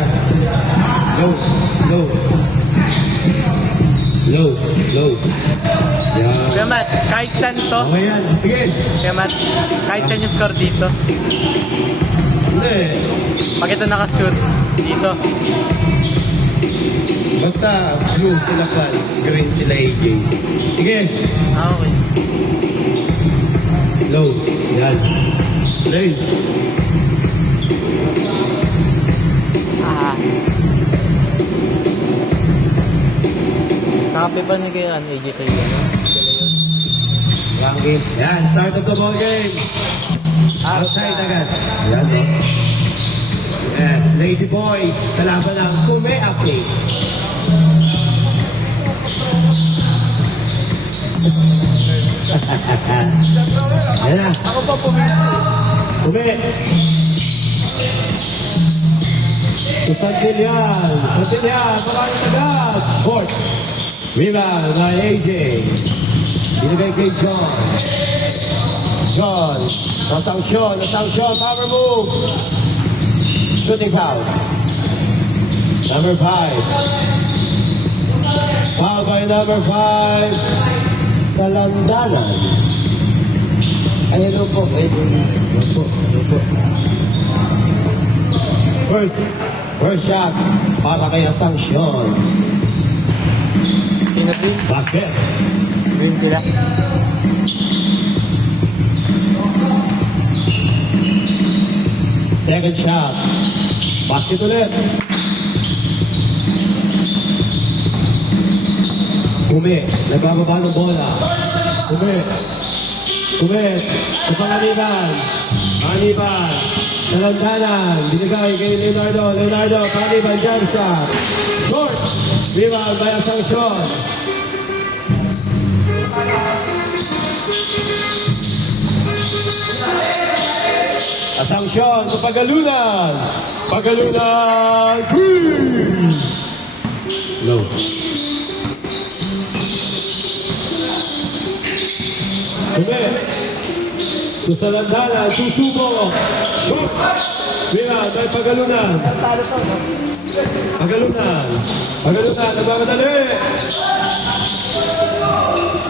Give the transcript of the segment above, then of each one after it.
Yan. Low. Low. Low. Low. Yan. Kuya Matt, kahit saan to, Okay yan. Sige. Kuya Matt, kahit saan yung score dito, Hindi. pag ito nakashoot, dito. Basta blue sila fans, green sila AJ. Sige. Ah, okay. Low. Yan. Rain. Ah. Copy ba ni kaya AJ sa iyo? Wrong game. Yan. Start of the ball game. Outside agad. Yan. Yes. Lady boys. Kalaban ng Kume Update. Yan na. Ako pa pumili. Kume. To Santillan. Santillan. Pakain agad. Fort. Rebound by AJ. Binigay kay John. John. Nasangksyon. Nasangksyon. Power move. Shooting foul. Number 5. Foul by number 5. Sa landanan. Ayun po. Ayun po. First shot. Para kay Asangksyon. Sino din? Basket. Green sila. Second shot. Basket ulit. Kume. Nagbababa ng bola. Kume. Kume. Sa panganiban. Panganiban. Sa landanan. Binigay kay Leonardo. Leonardo. Panganiban. Jump shot. Short. Rebound by Asangksyon. Asangksyon sa Pagalunan. Pagalunan. Three. Low. Kume. Sa landanan. Susubo. Short. Rebound by Pagalunan. Pagalunan. Pagalunan. Nagmamadali.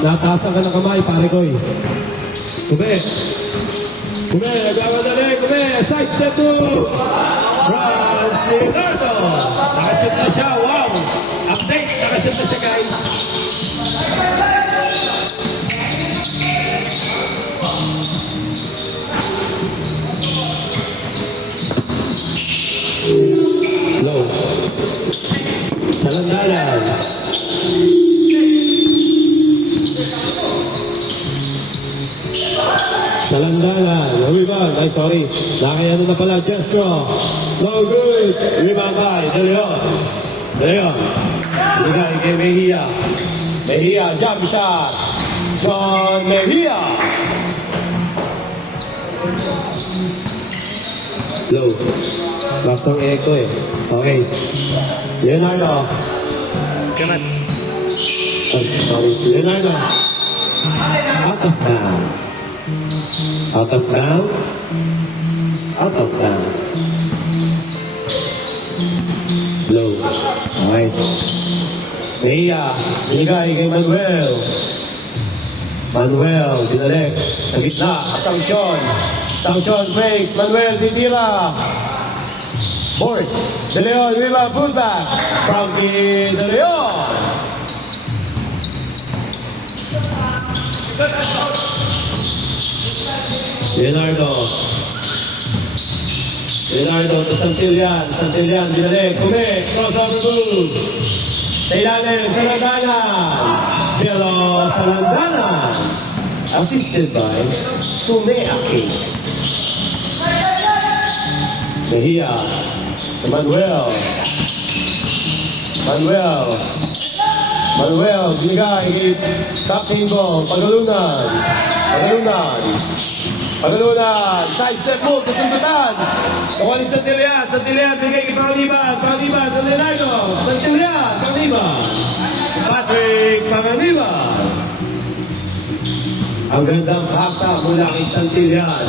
Nataasan ka ng kamay, pare koy. Kume. Kume, nagmamadali. Kume, side step to. Franz Leonardo. Nakashoot na siya. Wow. Update. Nakashoot na siya, guys. Low. Sa landanan. Sa landanan. Rebound. Ay, sorry. Nakayano na pala. Gesture. No good. Rebound by De Leon. De Leon. Binigay kay Mejia. Mejia. Jump shot. John Mejia. Low. Lasang echo eh. Okay. Leonardo. Kuya Matt. Sorry. Leonardo. Out of bounds. Out of bounds. Out of bounds. Low. Alright. Mejia. Binigay kay Manuel. Manuel. Binalik. Sa gitna. Asangksyon. Asangksyon breaks. Manuel. Bibira. Board. De Leon. Rebound. Pullback. Frankie De Leon. Leonardo. Leonardo to Santillan. Santillan, binalik. Kume, crossover move. Sa ilalim, sa landanan. Pero sa landanan. Assisted by Kume Aki. Mejia. Sa Manuel. Manuel. Manuel, binigay kay Captain Ball. Pagalunan. Pagalunan. Pagalunan. Side step move. Kasundutan. Nakuha ni Santillan. Santillan, binigay kay Panganiban. Panganiban. Leonardo. Santillan. Panganiban. Patrick Panganiban. Ang gandang pasa mula kay Santillan.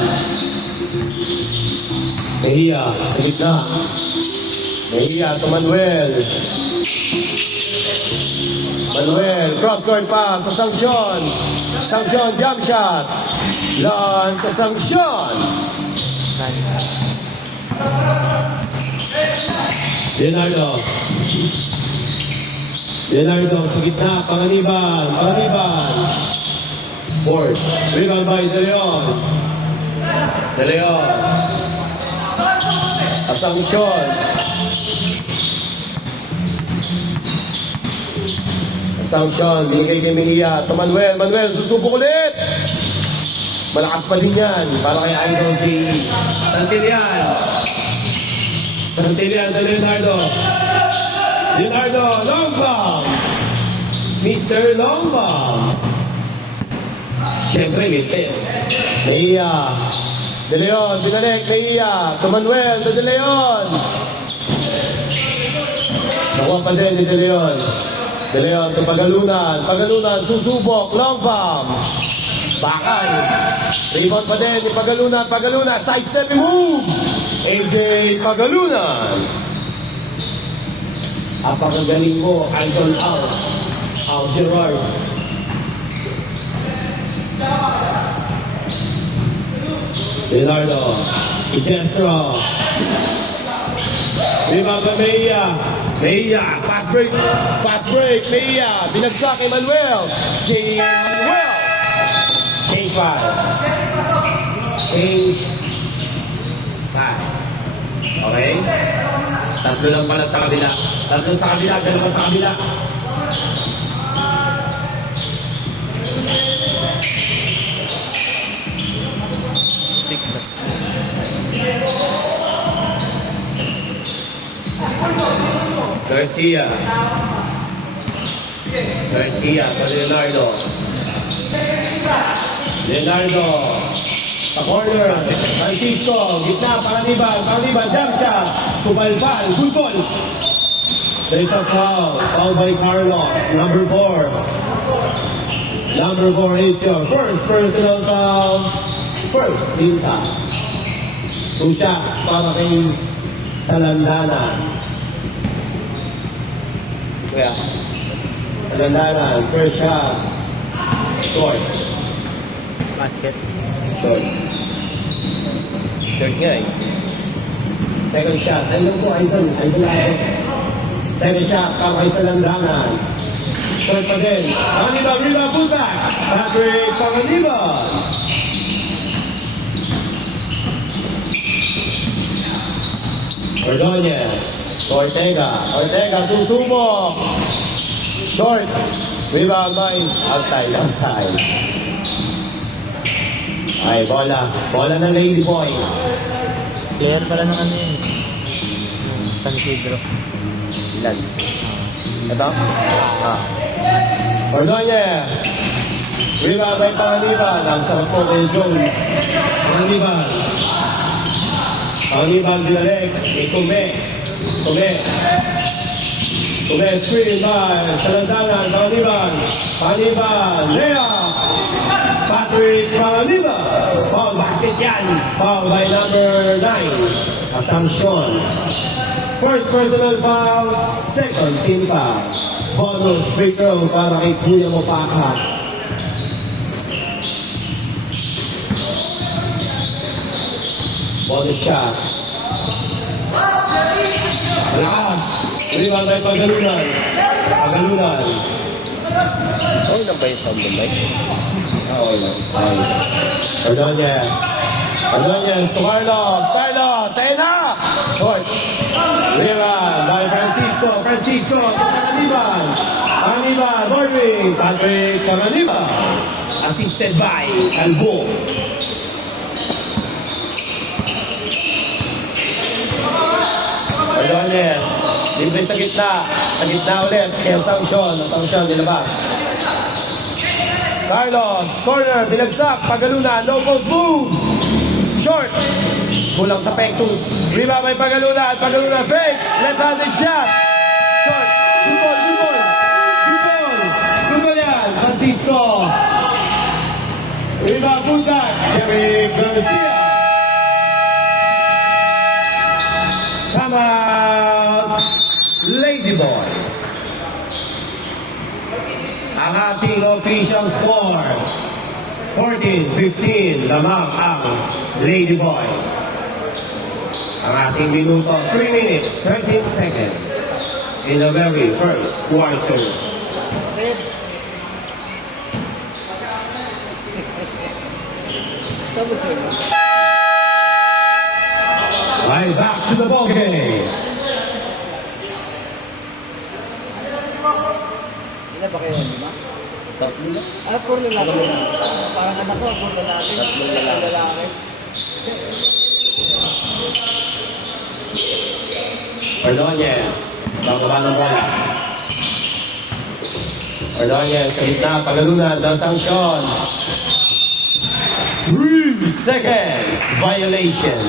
Mejia sa gitna. Mejia to Manuel. Manuel, cross-court pass sa Sanction. Sanction, jump shot. Lon sa Sanction. Leonardo. Leonardo sa gitna, Panganiban. Panganiban. Ford. Rebound by De Leon. De Leon. Assumption. Assumption. Binigay kay Mejia. To Manuel. Manuel, susubok ulit. Malakas pa din yan. Para kay Idol J. Santillan. Santillan to Leonardo. Leonardo, long bomb. Mr. Long bomb. Siyempre, Mintes. Mejia. De Leon, binalik. Mejia. To Manuel, to De Leon. Nakuha pa din ni De Leon. De Leon, to Pagalunan. Pagalunan, susubok. Long bomb. Bakal. Rebound pa din ni Pagalunan. Pagalunan, sidestep move. AJ Pagalunan. Apakagaling mo, Idol Al Gerard. Leonardo. Idestro. Rebound pa Mejia. Mejia, fast break. Fast break, Mejia. Binagsak kay Manuel. Kay Manuel. K5. K5. Okay? Tatlo lang pala sa kabila. Tatlo sa kabila, dalawa sa kabila. Garcia. Garcia to Leonardo. Leonardo. Sa corner. Francisco. Gitna. Panganiban. Panganiban. Jump shot. Subalbal. Good ball. There's a foul. Foul by Carlos. Number 4. Number 4 is your first personal foul. First team foul. 2 shots para kay Salandanan. Kuya. Salandanan. First shot. Short. Basket. Short. Short nga eh. Second shot. Ayun po, idol. Idol ako. Second shot. Para kay Salandanan. Short pa din. Panganiban. Rebound. Putback. Patrick Panganiban. Ordonez. Ortega. Ortega susubok. Short. Rebound by outside. Outside. Ay, bola. Bola ng Lady Boys. Player pala ng ano yun. San Isidro. Lance. Ito? Ordonez. Rebound by Panganiban. Ang sarap po kay Jones. Panganiban. Panganiban binalik. Itume. Tume. Tume screen by Salandanan. Panganiban. Panganiban. Lea. Patrick Panganiban. Foul basket yan. Foul by number 9. Assumption. First personal foul. Second team foul. Bonus free throw para kay Kuya Mopakat. Bonus shot. Lakas. Rebound by Pagalunan. Pagalunan. Oh, na ba yung sound ng mic? Oo lang. Ordonez. Ordonez to Carlos. Carlos. Ayun na. Short. Rebound by Francisco. Francisco to Panganiban. Panganiban. Bordering. Patrick Panganiban. Assisted by Calvo. Ordonez. Libre sa gitna. Sa gitna ulit. Kaya Sanction. Sanction nilabas. Carlos. Corner. Binagsak. Pagalunan. No post move. Short. Kulang sa pektus. Rebound by Pagalunan. Pagalunan fakes. Left-handed shot. Short. Good ball. Good ball. Good ball. Good ball yan. Francisco. Rebound. Good back. Eric Garcia. Come out. Boys. Ang ating official score, 14-15, lamang ang Lady Boys. Ang ating minuto, 3 minutes, 13 seconds in the very first quarter. Right back to the ball game. Ilan ba kayo, di ba? Tatlo na. Ah, puro lalaki na. Parang anak ko, puro lalaki. Tatlong lalaki. Ordonez, bababa ng bola. Ordonez, sa gitna, pagalunan ng sanksyon. 3 seconds violation.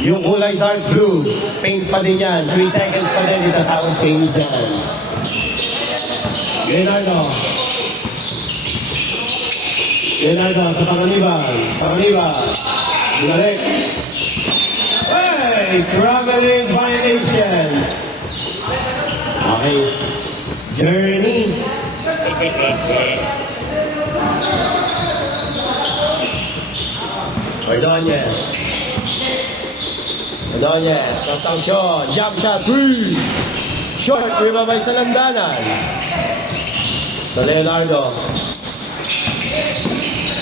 Yung kulay dark blue, paint pa din yan. 3 seconds pa din, itatawag sa inyo dyan. Leonardo, sa Panganiban. Balik. Hey! Traveling violation. Okay. Journey. Ordonez, sa sanksyon. Jump shot, 3. Short, rimabay sa landanan. So Leonardo,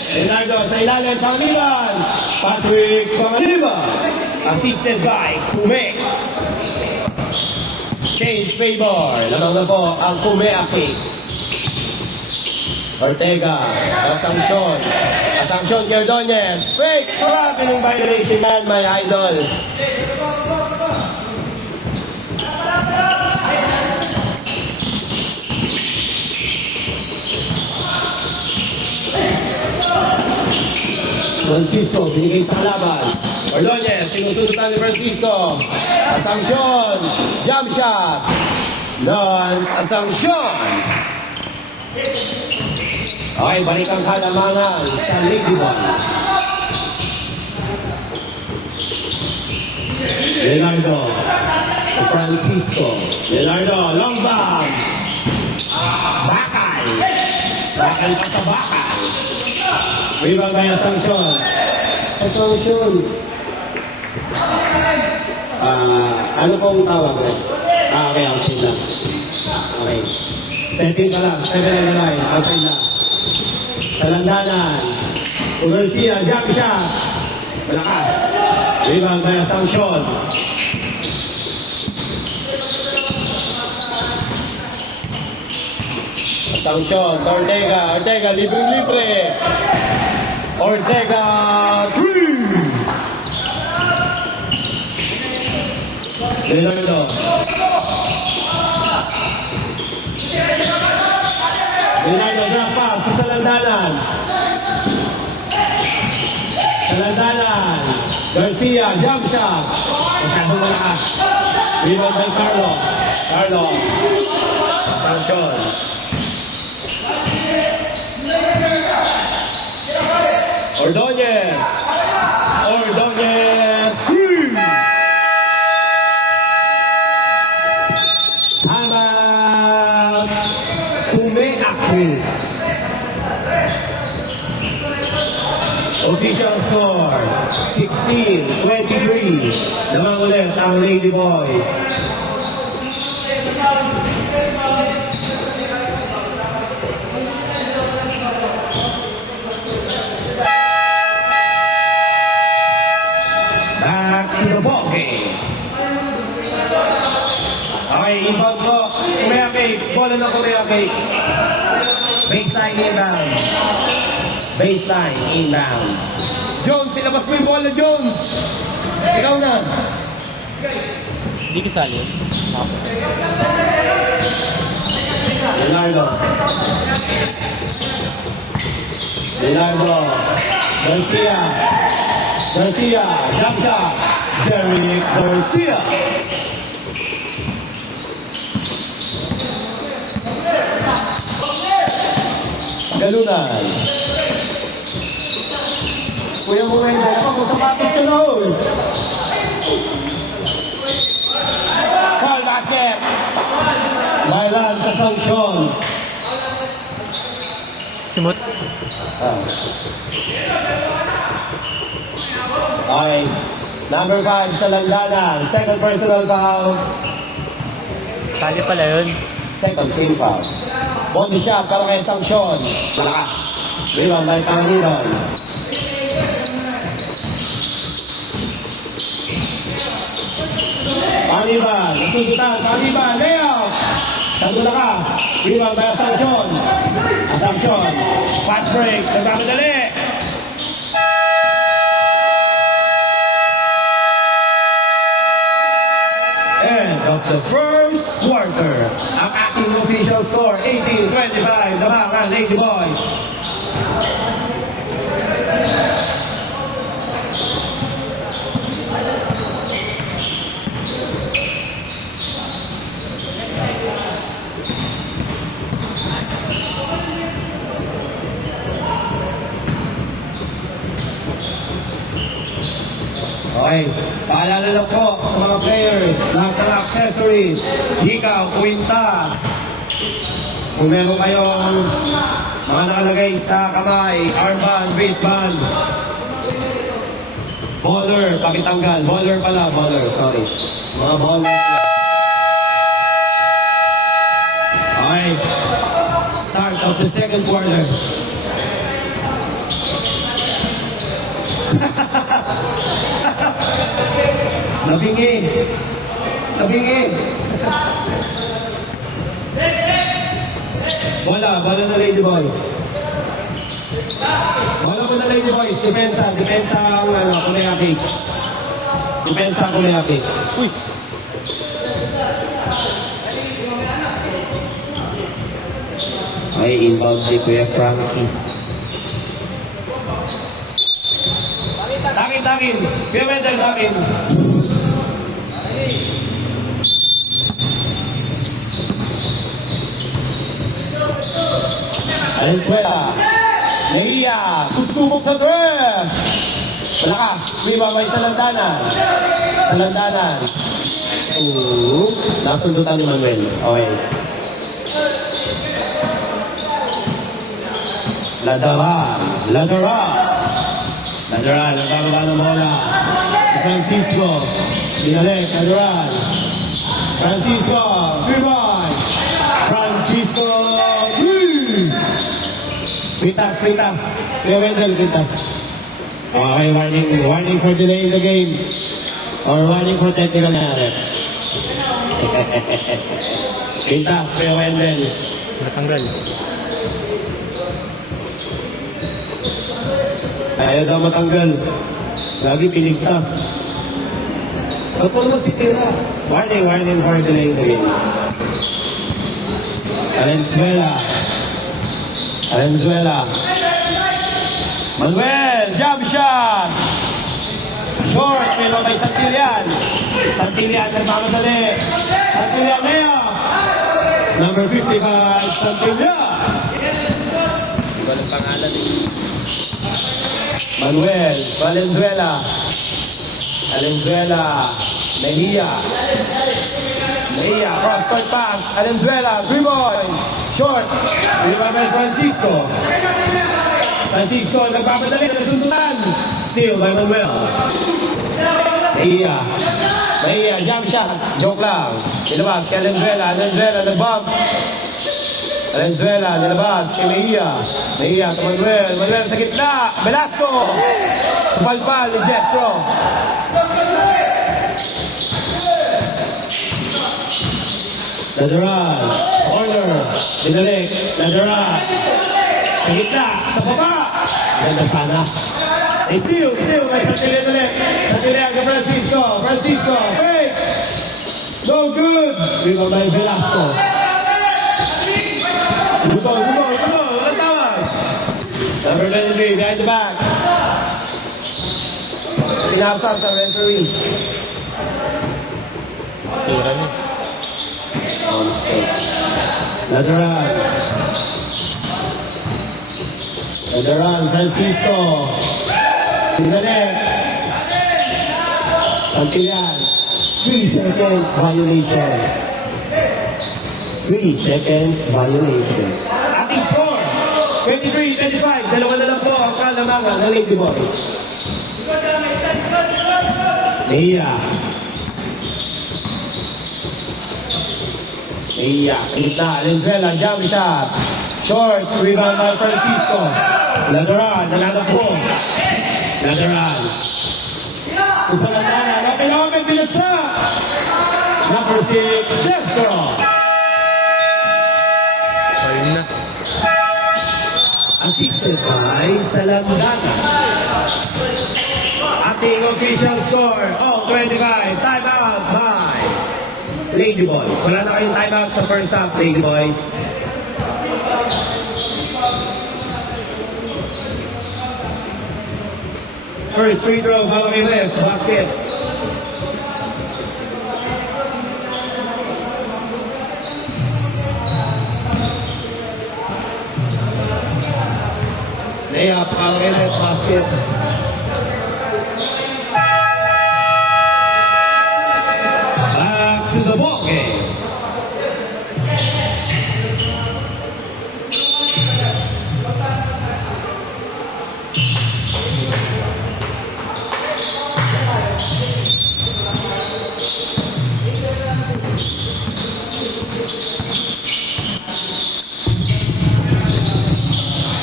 sa ilalim, Panganiban. Patrick Panganiban. Assisted by Kume. Change favor. Lamang na po ang Kumea Kicks. Ortega. Assumption kay Ordonez. Break. Sarap yung violation man, my idol. Francisco, binigay sa kalaban. Ordonez, sinusundutan ni Francisco. Assumption, jump shot. Lance, Assumption. Okay, balik ang halamangan sa Lady Boys. Leonardo, Francisco. Long bomb. Bakal pa sa bakal. Rebound by Assumption. Ano pong tawag? Okay, outside lang. Okay. Setting ka lang, 7 on the line, outside lang. Sa landanan. Garcia, jump shot. Malakas. Rebound by Assumption. Assumption, Ortega, libre. Ortega, 3. Leonardo, drop pass sa landanan. Garcia, jump shot. Masyadong malakas. Rebound by Carlos. Assumption. Ordonez. Tama. Kumea Kicks. Official score, 16-23. Naman ulit ang Lady Boys. Back to the ball game. Okay, inbound po. Kumea Kicks. Bola na Kumea Kicks. Baseline inbound. Jones, ilabas mo yung bola, Jones. Ikaw na. Hindi kasali. Leonardo. Garcia, jump shot. Derek Garcia. Galunan. Kuya mo ngayon, ako sapatos ka noon. Simot. Okay. Number 5 sa landanan. Second personal foul. Sali pala yun. Second team foul. Body shot para kay Sanction. Malakas. Rebound by Panginoon. Paniban. Nasusutan. Paniban. Layout. Santo lakas. Rebound by Sanction. Sanction. Fast break. Nagkamadali. End of the first quarter. Ang ating official score, 18-25. Labangan, Lady Boys. Okay, paalala lang po sa mga players, lahat ng accessories, hikaw, kwintas. Kung meron kayong mga nakalagay sa kamay, armband, wristband, baller, pakitanggal. Baller pala, baller, sorry. Mga baller. Okay, start of the second quarter. Nabingi. Nabingi. Bola na Lady Boys. Bola mo na Lady Boys. Depensa ang Kulea Kicks. Depensa ang Kulea Kicks. Uy. Ay, inbound si Kuya Frankie. Takin. Kuya Wendell, takin. Valenzuela. Nehia. Susubok sa dress. Malakas. Bibabay sa landanan. Nasundutan ni Manuel. Okay. Ladaran. Nagbababa ng bola. Si Francisco. Binalik. Ladaran. Francisco. Rebound. Francisco. Pitas. Kuya Wendell, pitas. Okay, warning for delay in the game. Or warning for technical error. Pitas, Kuya Wendell. Natanggal. Ayaw daw matanggal. Lagi pinigtas. Ba't mo naman si Tira? Warning for delay in the game. Valenzuela. Manuel, jump shot. Short, pero kay Santillan. Nagmamadali. Santillan ngayon. Number 55, Santillan. Walang pangalan eh. Manuel, Valenzuela. Mejia, cross-court pass. Valenzuela, 3 points. Short. Rebound Francisco. Nagpapadali. Nasundutan. Steal by Manuel. Mejia, jump shot. Joke lang. Nilabas kay Valenzuela. Nag-bump. Valenzuela, nilabas kay Mejia to Manuel sa gitna. Velasco. Sa palpal ni Jestro. Ladaran, corner, binalik, Ladaran, sa gitna, sa baba. Ganda sana. Steal, may Santillan ulit. Santillan kay Francisco, break. No good. Rebound by Velasco. Bukol, tawag. Number 23, behind the back. Pinasar sa referee. Tira niya. Ladaran, Francisco. Binalik. Santillan. 3 seconds violation. Ating score, 23-25. Dalawa na lang po ang kalamangan ng Lady Boys. Mia. Mia. Sa gitna. Valenzuela. Jump shot. Short. Rebound by Francisco. Ladoran. Nananap po. Ladoran. Isa na sana. Lapit-lapit. Binagsa. Number 6. Destro. Ayun na. Assisted by Salandana. Ating official score, all 25. Time out by Lady Boys. Wala na kayong time out sa first half, Lady Boys. First free throw, hawak kay Ref, basket. Layup, hawak kay Ref, basket. Back to the ball game.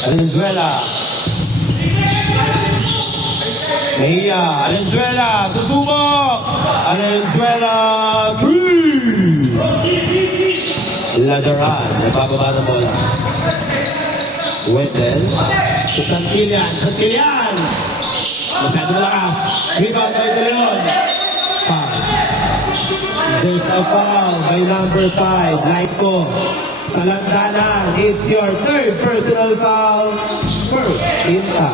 Valenzuela. Mejia. Valenzuela. Susubok. Valenzuela. Three. Ladoran. Napababa ng bola. Wendell. Si Santillan. Santillan. Masyado malakas. Rebound by De Leon. Foul. There's a foul by number 5. Laiko. Salandanan, it's your third personal foul. First, Inta.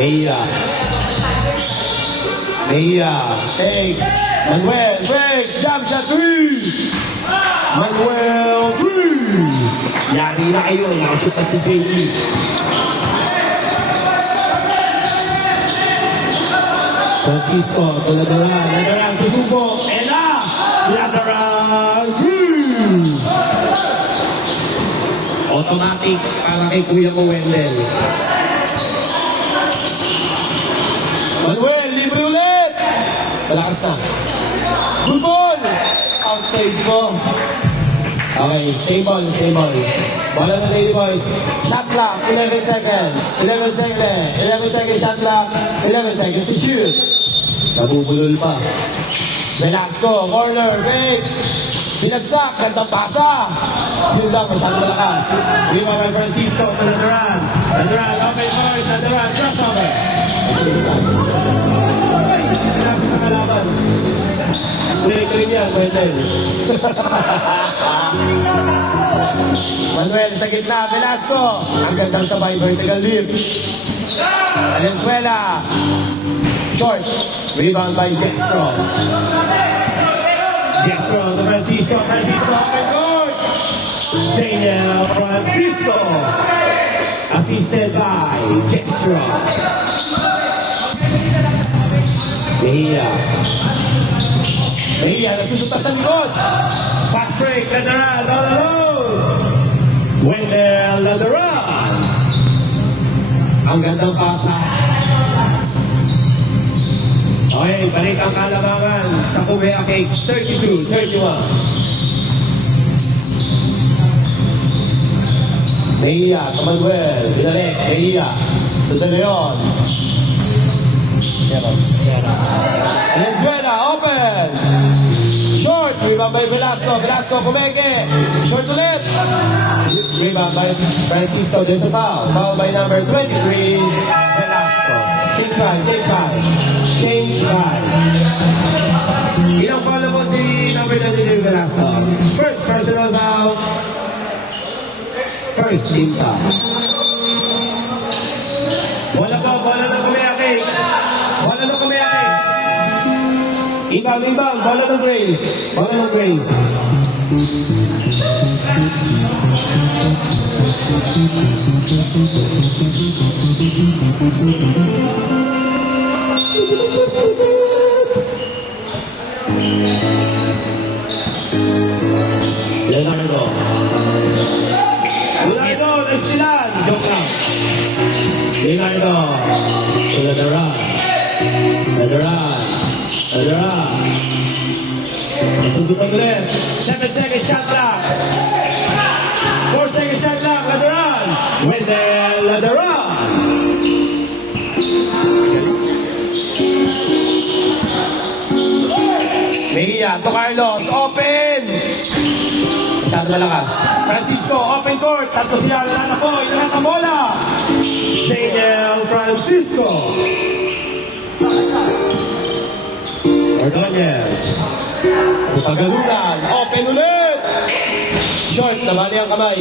Mejia. Mejia takes. Manuel breaks. Jump shot 3. Manuel 3. Yari na kayo. Nakashoot na si J.E. Francisco, Ladoran, Ladoran, susubok, ena, Ladoran, automatic para kay Kuya mo Wendell. Manuel, libre ulit! Malakas na. Good ball! Outside po. Okay, same ball, same ball. Bola na Lady Boys. Shot clock, 11 seconds. 11 seconds. 11 seconds shot clock. 11 seconds to shoot. Nabubulol pa. Velasco, corner, break. Binagsak, gandang pasa. Yun lang, masyadong malakas. Lima by Francisco, to Ladoran. Ladoran, open boys, Ladoran, crossover. Ay, pinapos sa kalaban. Tuloy-tuloy yan, Wendell. Manuel sa gitna, Velasco. Ang gandang sabay, vertical leap. Valenzuela. Short. Rebound by Dextro. Dextro to Francisco. Francisco open court. Daniel Francisco. Assisted by Dextro. Mejia. Mejia, nasusutas sa likod. Fast break, Ladoran, all alone. Wendell Ladoran. Ang gandang pasa. Okay, balik ang kalamangan sa Kuwea Cakes, 32-31. Mejia, to Manuel, binalik, Mejia, to De Leon. Valenzuela, open! Short, rebound by Velasco, Velasco, Pumeke, short ulit. Rebound by Francisco, there's a foul. Foul by number 23, Velasco. Change five. Change five. Ilang foul na po si number 23, Velasco. First personal foul. First team foul. Bola ng Kuwea Cakes. Bola ng Kuwea Cakes. Ibang, bola ng Gray. Bola ng Gray. Leonardo. To the run. Let the run. Let the run. Masundutan ulit. 7-second shot clock. 4-second shot clock. Let the run. Wendell, let the run. Mejia to Carlos. Open. Masyado malakas. Francisco, open court. Tatlo siya. Wala na po. Inangat ang bola. Daniel Francisco. Ordonez. Pagalunan. Open ulit. Short. Nabali ang kamay.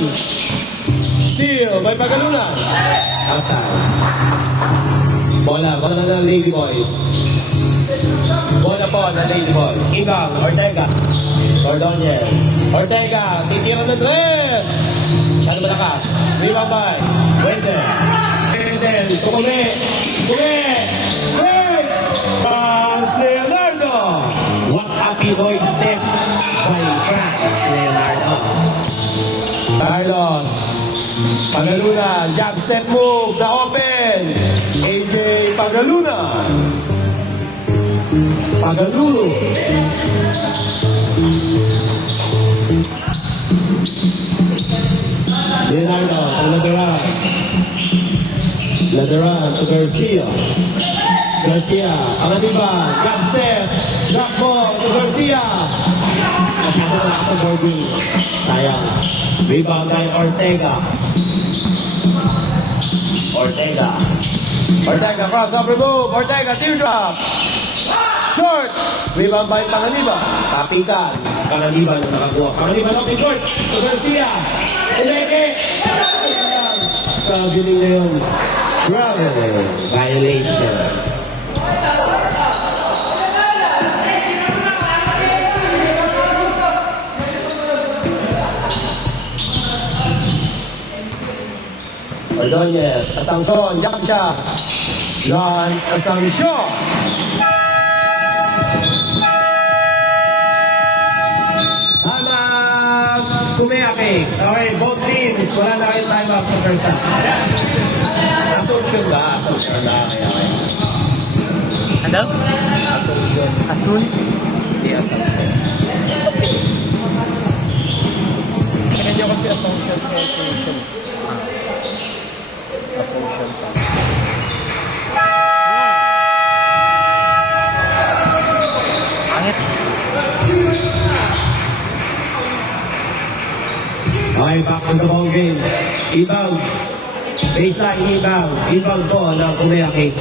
Steal by Pagalunan. Outside. Bola. Bola na ng Lady Boys. Bola po ng Lady Boys. Ibang. Ortega. Ordonez. Ortega. Titira ng tres. Masyado malakas. Rebound by Wendell. Wendell. Tukume. Tukume. Wait. Pass Leonardo. What a Pinoy step by Franz Leonardo. Carlos. Pagalunan. Jab step move. The open. AJ Pagalunan. Pagalulu. Leonardo, to Laderan. Laderan to Garcia. Garcia, Alaniban, drop step, drop ball to Garcia. Masyado na sa boarding. Sayang. Rebound by Ortega. Ortega. Ortega, crossover move. Ortega, teardrop. Short. Rebound by Pangaliban. Tapikan. Pangaliban na nakakuha. Pangaliban open court. To Garcia. Eleke. Kagaling na yun. Brother. Violation. Ordonez. Asuncion. Jump shot. Lance Asuncion. Kumayakik. Okay, both teams. Wala na kayong time up sa first half. Asuncion ba? Asuncion ba? Ano? Asuncion. Asun? Hindi Asuncion. Hindi ako si Asuncion. Asuncion. Asuncion pa. Angit. Okay, back on the ball game. Inbound. Baseline inbound. Inbound po ng Kumayaki.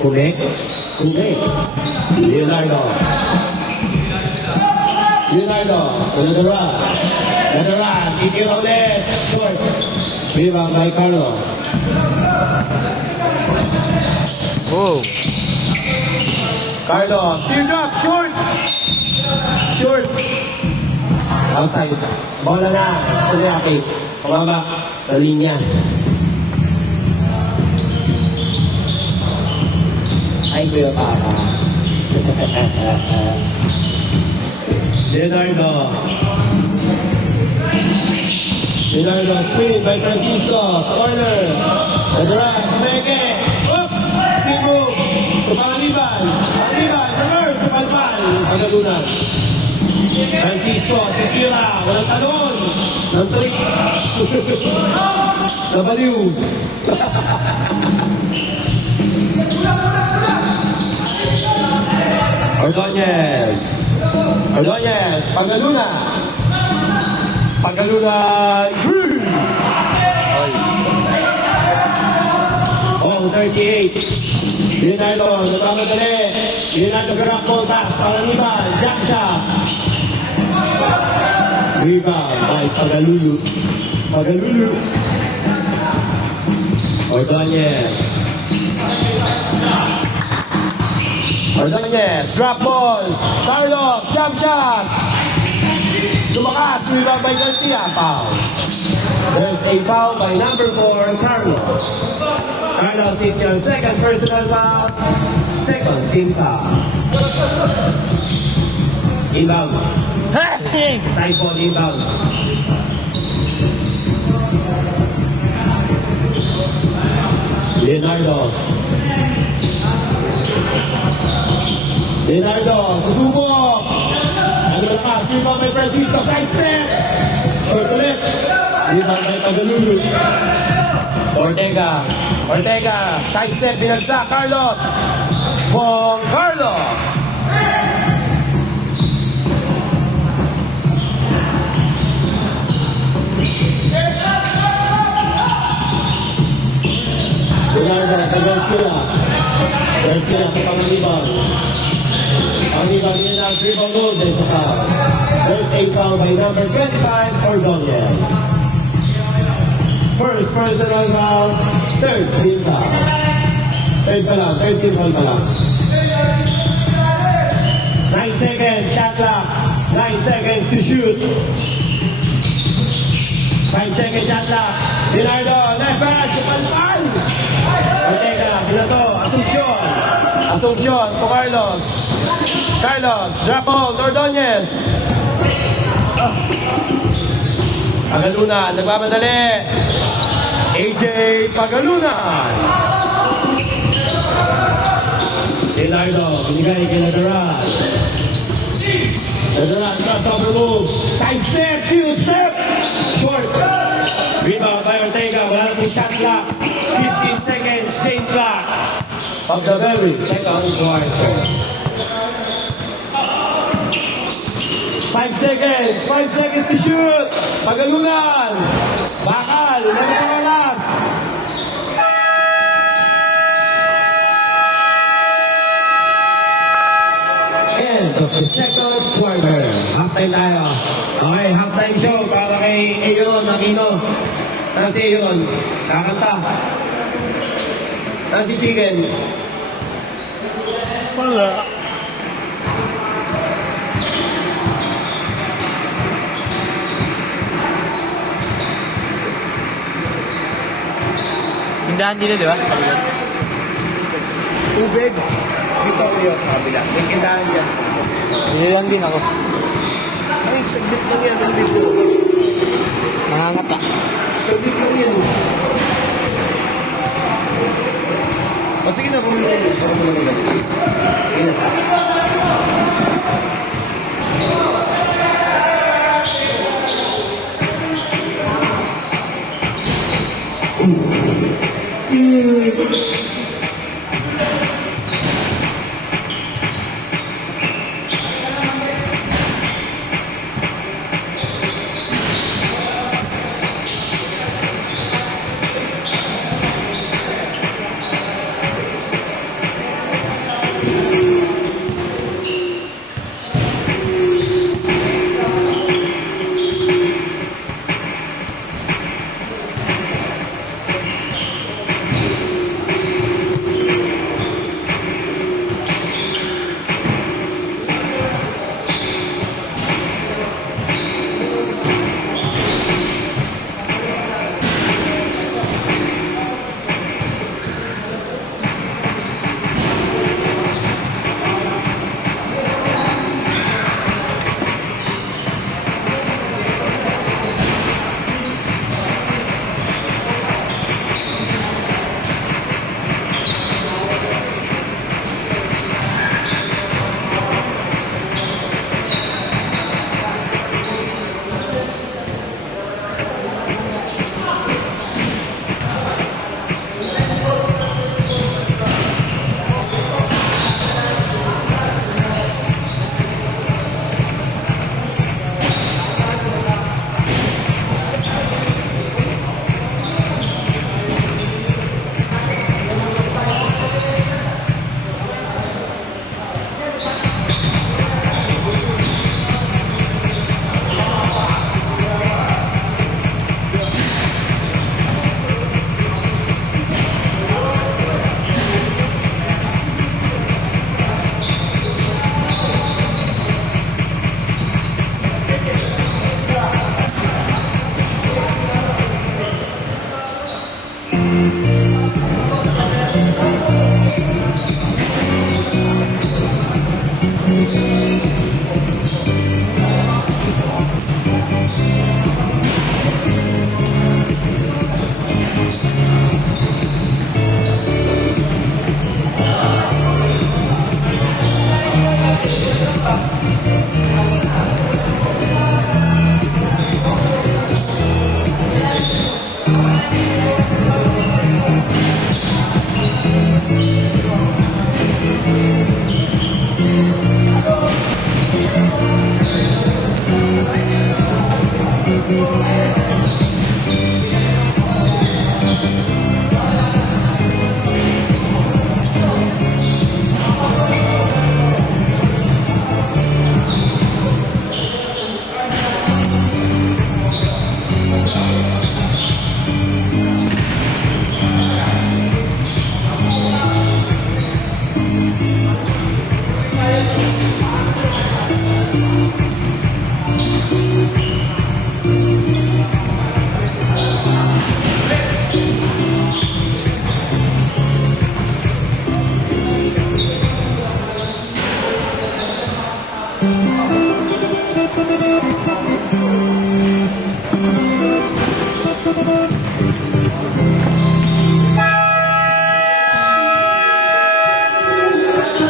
Kume. Kume. Leonardo. Leonardo. Laderan. Laderan. Ikira ulit. Short. Rebound by Carlos. Oh. Carlos, teardrop, short! Short! Outside. Bola na. Kumayaki. Pumaba sa linya. Ay, kuya papa. Leonardo. Leonardo, screen by Francisco. Sa corner. Laderan, Meke. Oops! Speed move. To Pangaliban. Pangaliban, reverse sa Palpan. Pagalunan. Francisco, titira. Walang talon. Ng trick. Nabaliw. Ordonez. Ordonez. Pagalunan. Pagalunan. Oh, 38. Leonardo, nagmamadali. Leonardo grab ball pass. Pangaliban. Jump shot. Rebound by Pagalulu. Pagalulu. Ordonez. Ordonez. Drop ball. Carlos. Jump shot. Sumakas. Rebound by Garcia. Foul. There's a foul by number 4, Carlos. Carlos, it's your second personal foul. Second team foul. Inbound. Hey! Side ball, inbound. Leonardo. Leonardo, susubok. Ano na ka? Rebound by Francisco, side step. Short ulit. Rebound by Tagalulu. Ortega, side step, binagsak, Carlos. Pong Carlos. Leonardo, Garcia, kapag rebound. Ang rebound niya na, rebound goal, there's a foul. There's a foul by number 25, Ordonez. First personal foul, third team foul. Third team foul pa lang. 9 seconds, shot clock. 9 seconds to shoot. 5 seconds, shot clock. Leonardo, left hand, Palpal. Ortega, binato, Asuncion to Carlos. Drop hold, Ordonez. Pagalunan, nagmamadali. AJ Pagalunan. Leonardo, binigay kay Ladaran. Ladaran, crossover move. Side step, two step. Short. Rebound by Ortega, wala na pong shot clock. 15 seconds, game clock. Of the very second quarter. 5 seconds to shoot. Pagalunan. Bakal, wala na pong oras. End of the second quarter. Halftime tayo. Okay, halftime show para kay Ayon Aquino. Si Ayon, kakanta. Si Pigen. Wala. Tindahan dito, di ba? Tubig. Dito ko yun sa kabila. May kindahan yan. Tindahan din ako. Ay, saglit lang yan. Ang dito. Nangangata. Saglit lang yan. O sige na, bumili ko. Para mo lang ganito.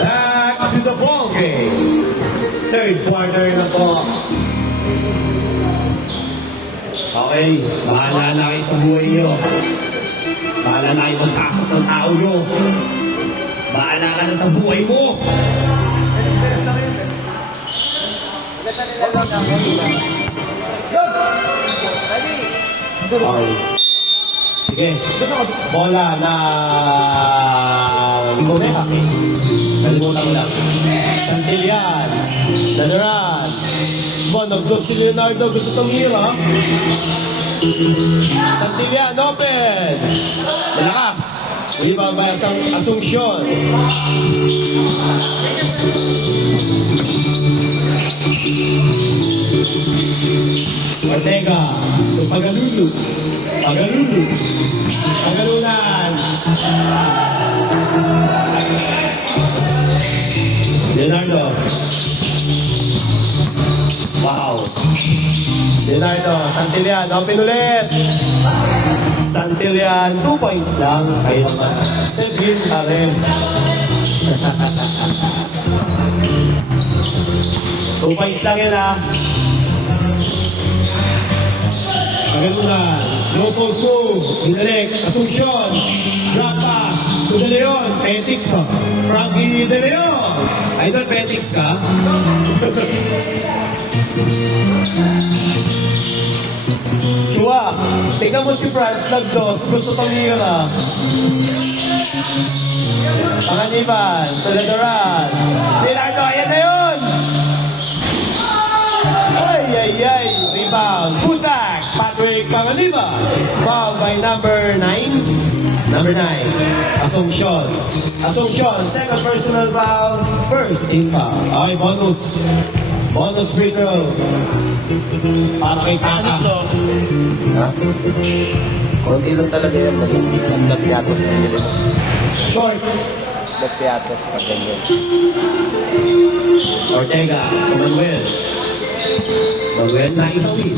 Back to the ball game. Third quarter na po. Okay, bahala na kayo sa buhay niyo. Bahala na kayo magkasok ng tao niyo. Bahala ka na sa buhay mo. Okay. Sige. Bola na Goneka. Nalimutan ko lang. Santillan. Dadaran. Nagdo si Leonardo. Gusto tumira. Santillan, open. Malakas. Ibang basang Asuncion. Ortega. Pagalulu. Pagalulu. Pagalunan. Leonardo. Wow. Leonardo. Santillan. Open ulit. Santillan. 2 points lang. Ayun naman. Step in pa rin. 2 points lang yan ah. Pagalunan. No post move. Indirect. Asuncion. Drop pass. To De Leon. Petix. Frankie De Leon. Idol, Petix ka? Chua. Tingnan mo si Franz nagdos. Gusto tumira. Panganiban. Tuladaran. Leonardo. Ayan na yun. Ay. Rebound. Put back. Patrick Pangaliban. Foul by number 9. Number 9. Asuncion. Asuncion. Second personal foul. First in foul. Okay, bonus. Bonus free throw. Para kay Taka. Ha? Konti lang talaga yan. Ang lagyatos na nila. Short. Lagyatos pag ganyan. Ortega. Manuel. Manuel na itawid.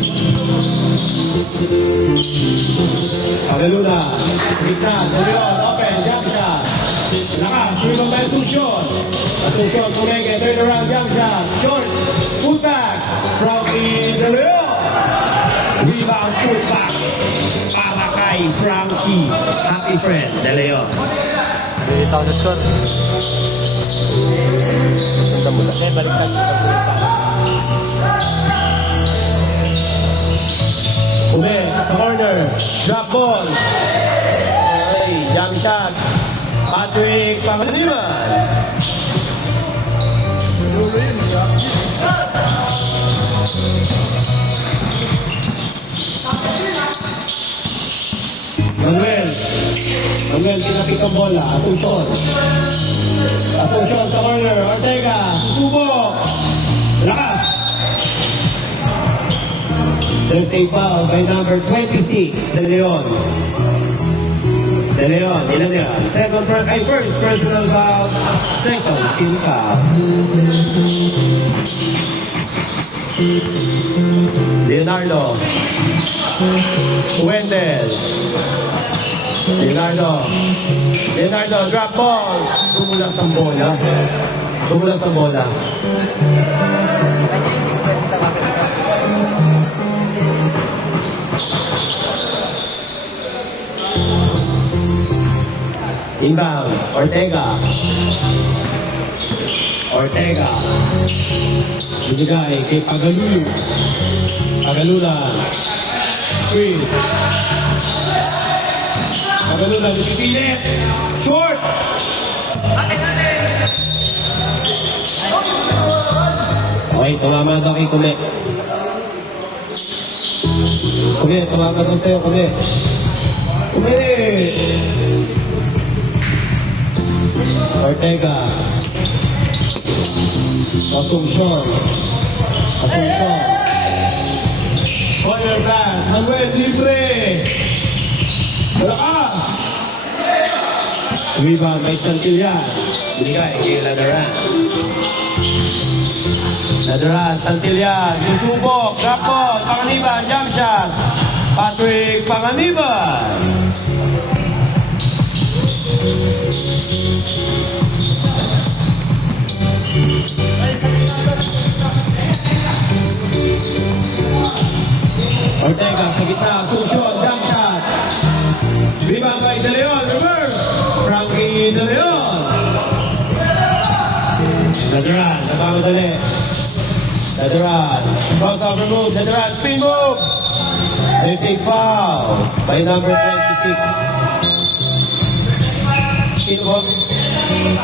Pagaluna. Gitna. Dalion. Open. Jump shot. Lakas. Rebound by Asuncion. Asuncion. Kumenge. Turn around. Jump shot. Short. Put back. Frankie De Leon. Rebound. Put back. Para kay Frankie. Happy friend. De Leon. Dito ako sa score. Sundan mo lang. Baliktad. Ube, sa corner. Drop ball. Okay, jump shot. Patrick Pangaliban. Manuel. Manuel, kinapit ang bola. Asuncion. Asuncion sa corner. Ortega. Subok. Lakas. There's a foul by number 26, De Leon. De Leon, ilan yan? First personal foul, second team foul. Leonardo. Wendell. Leonardo, drop ball. Tumulas ang bola. Inbound. Ortega. Ortega. Binigay kay Pagalulo. Pagalulan. Screen. Pagalulan. Pipilit. Short. Okay, tumama daw kay Kume. Kume, tumama daw sa'yo, Kume. Kume! Ortega. Asuncion. Asuncion. Corner pass. Manuel libre. Malakas. Rebound by Santillan. Binigay kay Ladaran. Ladaran, Santillan. Susubok. Kapot. Panganiban. Jump shot. Patrick Panganiban. Ortega sa gitna, Asuncion, jump shot. Rebound by De Leon, reverse. Frankie De Leon. Ladaran, napamadali. Ladaran, cross-over move, Ladaran, spin move. There's a foul by number 26. Sino ba?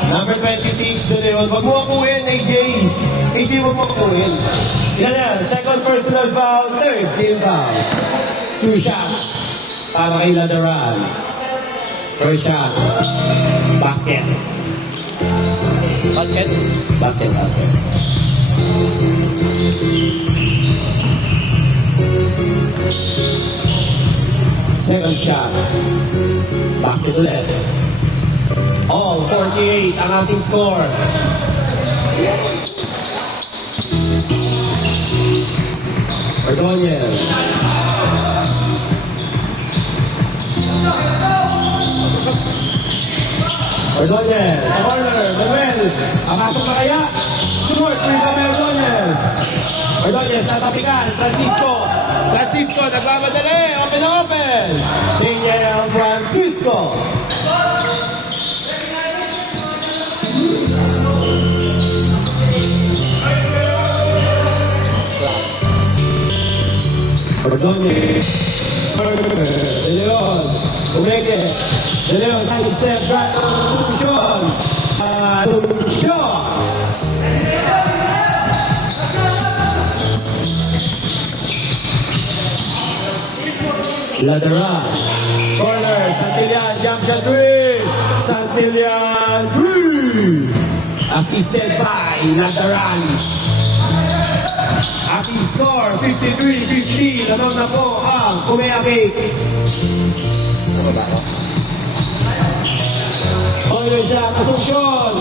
Number 26, De Leon. Wag mo akuin, AJ. AJ, wag mo akuin. Yan yan. Second personal foul. Third team foul. 2 shots. Para kay Ladaran. First shot. Basket. Basket? Basket, basket. Second shot. Basket ulit. All 48 ang ating score. Ordonez. Ordonez. Sa corner. Manuel. Akasok na kaya. Short. Rebound by Ordonez. Ordonez. Tatapikan. Francisco. Francisco. Nagmamadali. Open na open. Daniel Francisco. Ordonez. De Leon. Umeke. De Leon. Side step. Right. Asuncion. Asuncion. Ladaran. Corner. Santillan. Jump shot 3. Santillan 3. Assisted by Ladaran. Ating score, 53-50. Lamang na po ang Kumea Cakes. Corner shot, Asuncion.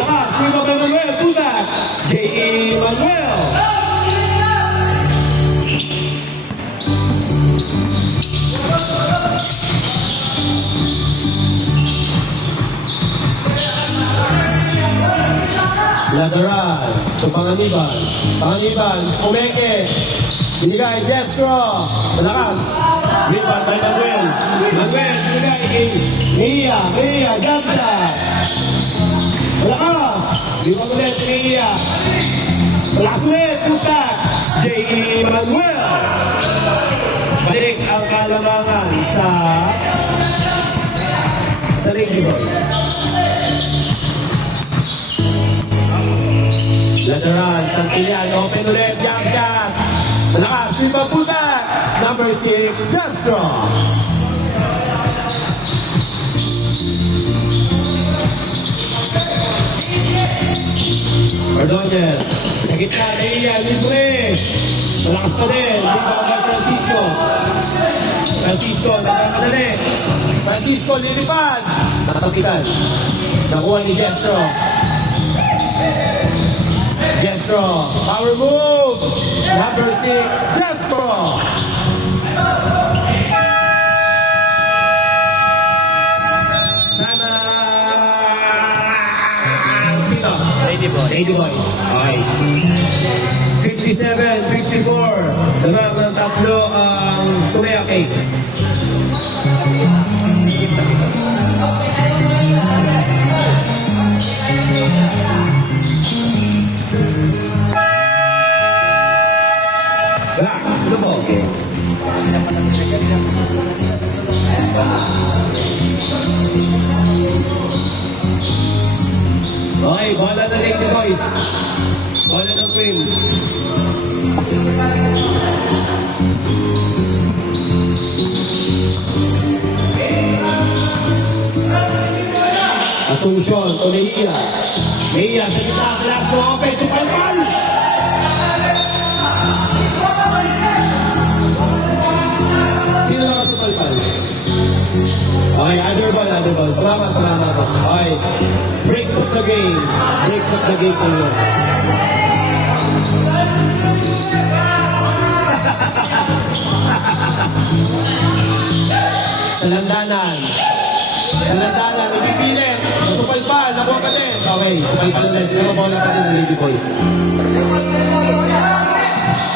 Lakas, rebound by Manuel. Putak. J.E. Manuel. Ladaran. So Panganiban. Panganiban. Umeke. Binigay. Jestro. Malakas. Rebound by Manuel. Manuel. Binigay kay Mia. Mia. Jump shot. Malakas. Rebound ulit. Mia. Malakas ulit. Putak. J.E. Manuel. Balik ang kalamangan sa Lady Boys. Ladaran, Santillan, open ulit, jump shot. Malakas, rebound Putak. Number 6, Castro. Ordonez, sa gitna, Naiya, libre. Malakas pa din, rebound by Francisco. Francisco, nagkamadali. Francisco, lilipad. Natapitan. Nakuha ni Jestro. Jestro, power move. Number 6, Jestro. Sana. Sino? Lady Boy. Lady Boys. Okay. 57, 54. Dalawang ng tatlo ang Kumea Cakes. Back to the ball game. Okay, bola na Lady Boys. Bola ng Queen. Asuncion, to Mejia. Mejia, sa gitna, last mo, open, super ball! Sino ba ka super ball? Okay, other ball, other ball. Tumama. Okay, breaks of the game. Breaks of the game po yun. Sa landanan. Sa landanan, napipilit. Supalpal, nakuha pa din. Okay, supalpal ulit. Bola pa din ng Lady Boys.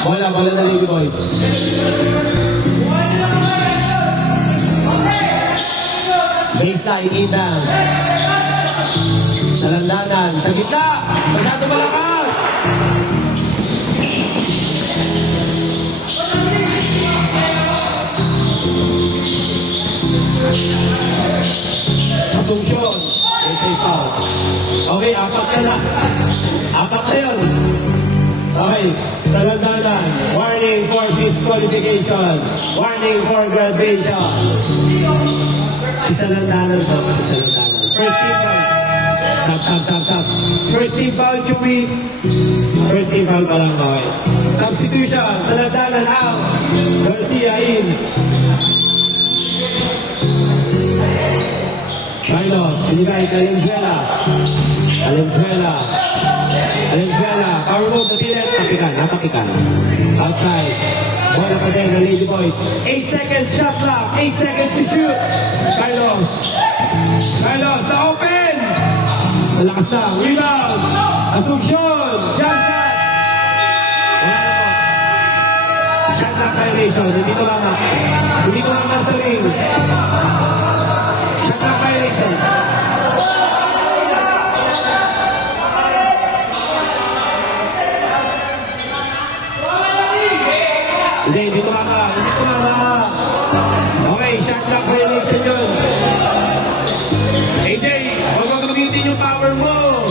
Bola ng Lady Boys. Baseline, inbound. Sa landanan, sa gitna. Masyado malakas. Asuncion. May foul. Okay, apat ka na. Apat na yun. Okay, sa landanan. Warning for disqualification. Warning for graduation. Sa landanan po. Sa landanan. First team foul. Sub. First team foul, Chewy. First team foul pa lang, okay. Substitution. Sa landanan, out. Garcia in. Carlos, pinigay kay Valenzuela. Power move, napilit. Napakikan. Outside. Bola pa din ng Lady Boys. 8 seconds shot clock. 8 seconds to shoot. Carlos, na open. Malakas na. Rebound. Asuncion. Jump shot. Wala na po. Shot clock violation. Hindi tumama sa ring. Shot clock violation. Hindi tumama. Okay, shot clock violation yun. AJ, huwag mo gamitin yung power mo.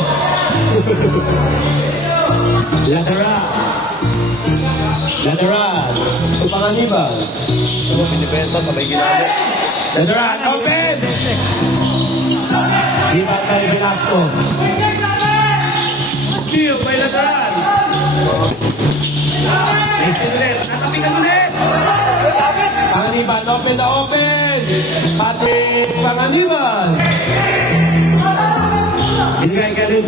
Lateral. Tupanganiban. Pinipenta, sabay ginamit. Lateral, open! Rebound tayo Velasco. Steal by lateral. Nice ulit. Natapikan ulit. Panganiban, open na open. Patrick Panganiban. Binigay kay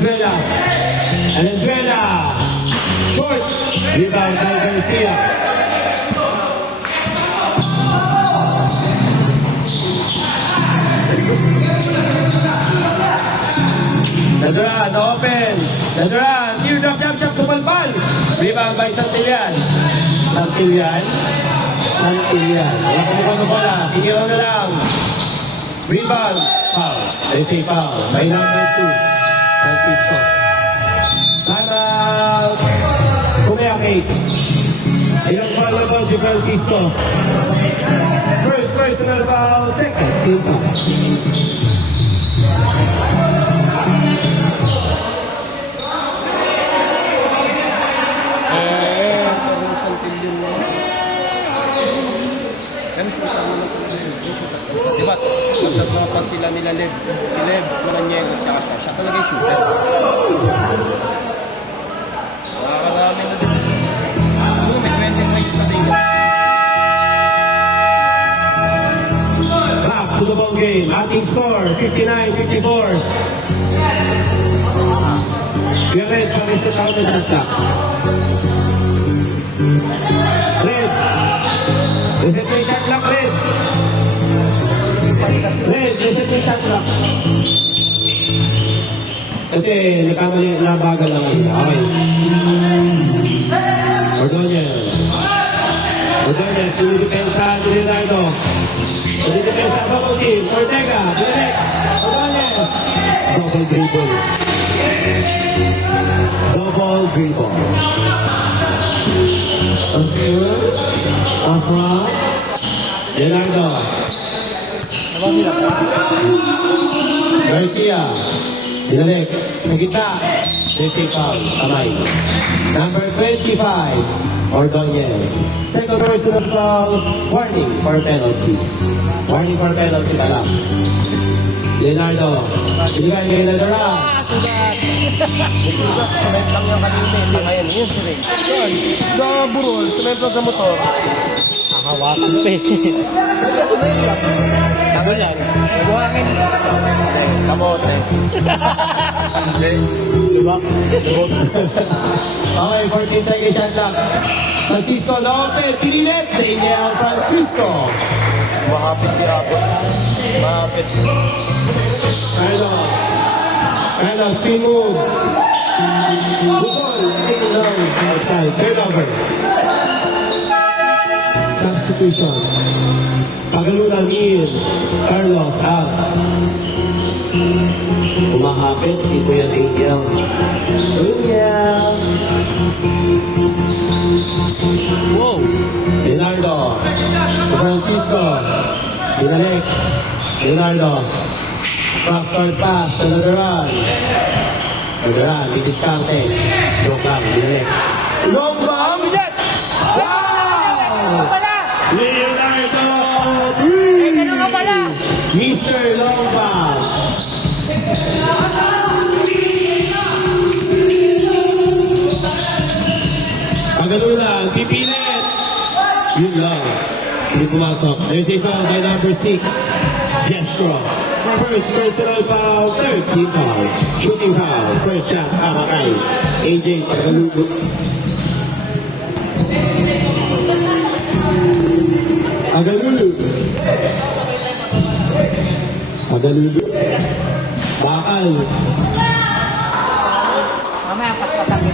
Valenzuela. Short. Rebound by Garcia. Laduran, open. Laduran, teardrop jump shot, Supalpal. Rebound by Santillan. Wala ka mukha ng bola. Tigiraw na lang. Rebound. Foul. They say foul. By number 2. Francisco. Time out. Kumea Mates. Ilang foul na po si Francisco. First personal foul. Second team foul. Diba, magtatropa sila nila Lev. Si Lev, si Maniego, at siya. Siya talaga yung shooter. Nakakarami na din. Ano, may 20 points na din. Back to the ball game. Ating score, 59-54. Red, pa-reset ako na data. Red. Reset mo yung shot clock, Red. Red, reset mo yung shot clock. Kasi nagkamali, nabagal lang ako. Okay. Ordonez, dumidepensa, Leonardo. Dumidepensa, double team. Ortega, direct. Ordonez. Double dribble. Okay. Up front. Leonardo. Garcia. Binalik. Sa gitna. Safety foul. Kamay. Number 25. Ordonez. Second personal foul. Warning for penalty. Warning for penalty ka lang. Leonardo. Binigay kay Leonardo. Cement lang yung kanina. Hindi ngayon. Yun sila. Yun. Sa burol, cement lang sa motor. Nakawakan pa eh. Cement lang. Tango yan. Nagwangin. Kamote. Diba? Okay, 14 seconds shot clock. Francisco Lopez. Pinilit. Daniel Francisco. Mahapit si Apo. Mahapit. Carlos, spin move. Bukol. Outside. Turnover. Substitution. Pagalulang in. Carlos out. Umahapit si Kuya Daniel. Daniel. Wow! Leonardo. Francisco. Binalik. Leonardo. Cross-court pass to Laderan. Laderan, didiskarte. Joke lang, binalik. Long bomb! Wow! Leonardo! Mr. Long bomb! Pagalulang, pipilit! Yun lang. Hindi pumasok. There's a foul by number 6. Jestro. First personal foul, third team foul. Shooting foul, first shot, Amakay. AJ Pagalulo. Pagalulu. Pagalulu. Bakal. Mamaya, paspatakin.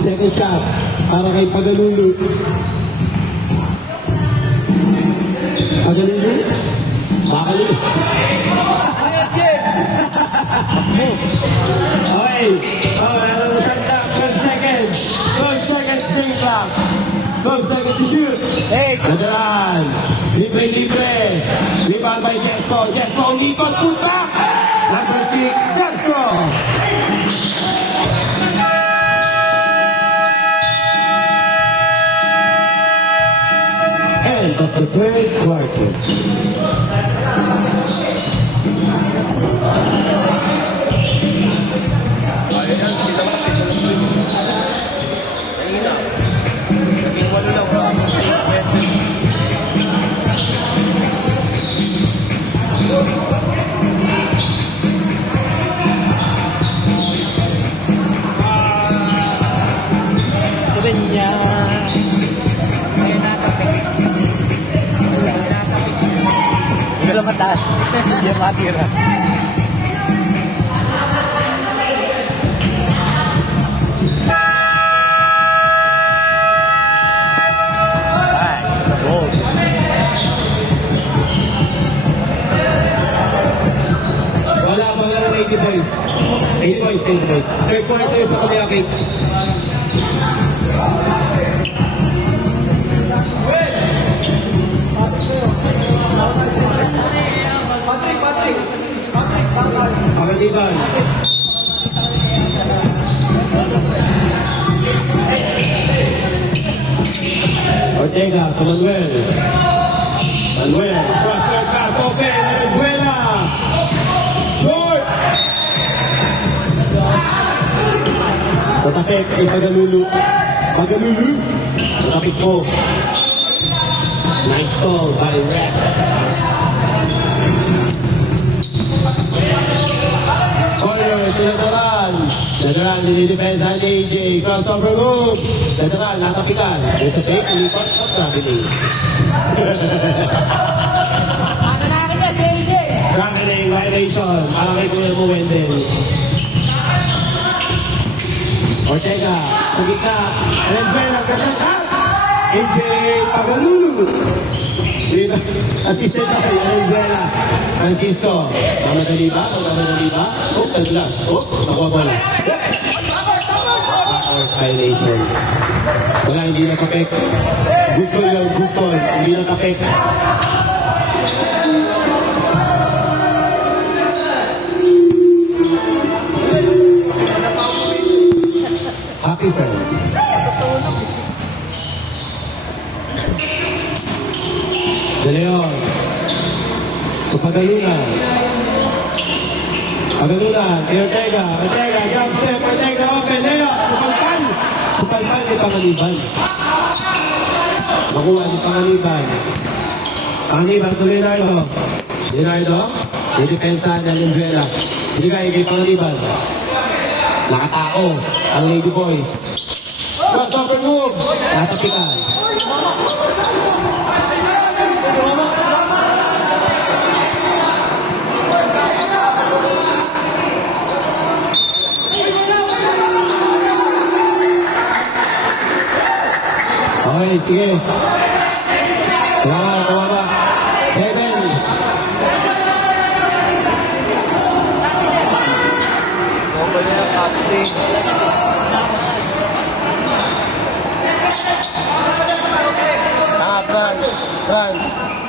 Second shot, para kay Pagalulu. Pagalulu. Bakalulu. Okay. Ano mo shot clock? 12 seconds. 12 seconds string clock. 12 seconds to shoot. Hey! Nadaraan. Libre. Rebound by Jesco. Jesco, likod, put back. Number 6, Jesco. End of the third quarter. Sabi niya. Hindi lang mataas. Hindi yan matira. Ay, sa goal. Wala pang lang 80 boys. 80 boys, 80 boys. Third quarter sa Kalea Kicks. Pagadiban. Ortega to Manuel. Manuel, cross-court pass, open, Venezuela. Short. Tatapik kay Pagalulu. Pagalulu. Tatapik po. Nice call by Rep. Corner to Laderan. Laderan, dinidepensa ni AJ. Crossover move. Laderan, natapikan. There's a fake, ulipat. Sabi ni. Tracking violation. Para kay Kuya mo, Wendell. Ortega, sa gitna. Venezuela, kasama. AJ Pagalulu. Dito, assistant na kay Venezuela. Francisco. Mamadali ba? Mamadali ba? Oh, nadulas. Oh, nakuha bola. or violation. Wala, hindi na kapek. Good call lang, good call. Hindi na kapek. Happy friend. De Leon. Pagalunan. Pagalunan. Ortega. Ortega. Jump step. Ortega. Open. Leon. Supalpan. Supalpan ni Pangaliban. Makuha ni Pangaliban. Pangaliban to Leonardo. Leonardo. Didepensa ng Venezuela. Binigay kay Pangaliban. Nakatao ang Lady Boys. Crossover move. Natapikan. Okay, sige. Kumama. 7. Okay na, captain. Franz,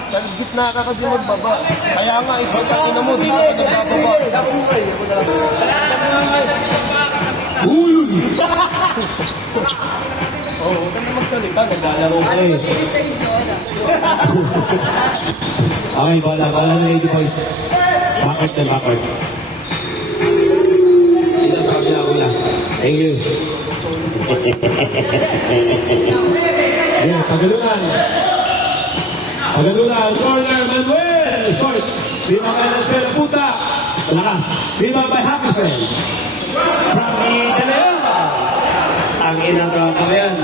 sa gitna ka kasi magbaba. Kaya nga, ikaw na mo, di ka nagbababa. Uy! Oo, huwag ka na magsalita, naglalaro ka. Okay. Okay, bola na Lady Boys. Backward na backward. Dito sa kabila, kuya. Thank you. Yeah, Pagalunan. Pagalunan, corner, Manuel. Short. Viva by Lancero, puta. Lakas. Viva by Happy Friend. Frankie De Leon. Ang inang drama ko yan.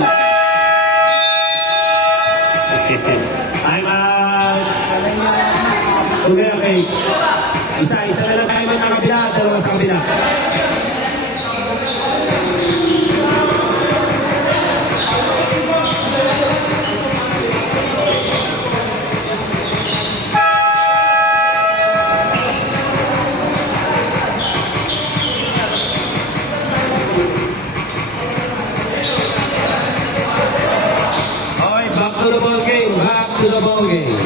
I'm out. Tumira cakes. Isa na lang tayo man sa kabila. Dalawa sa kabila. Okay, back to the ball game. Back to the ball game.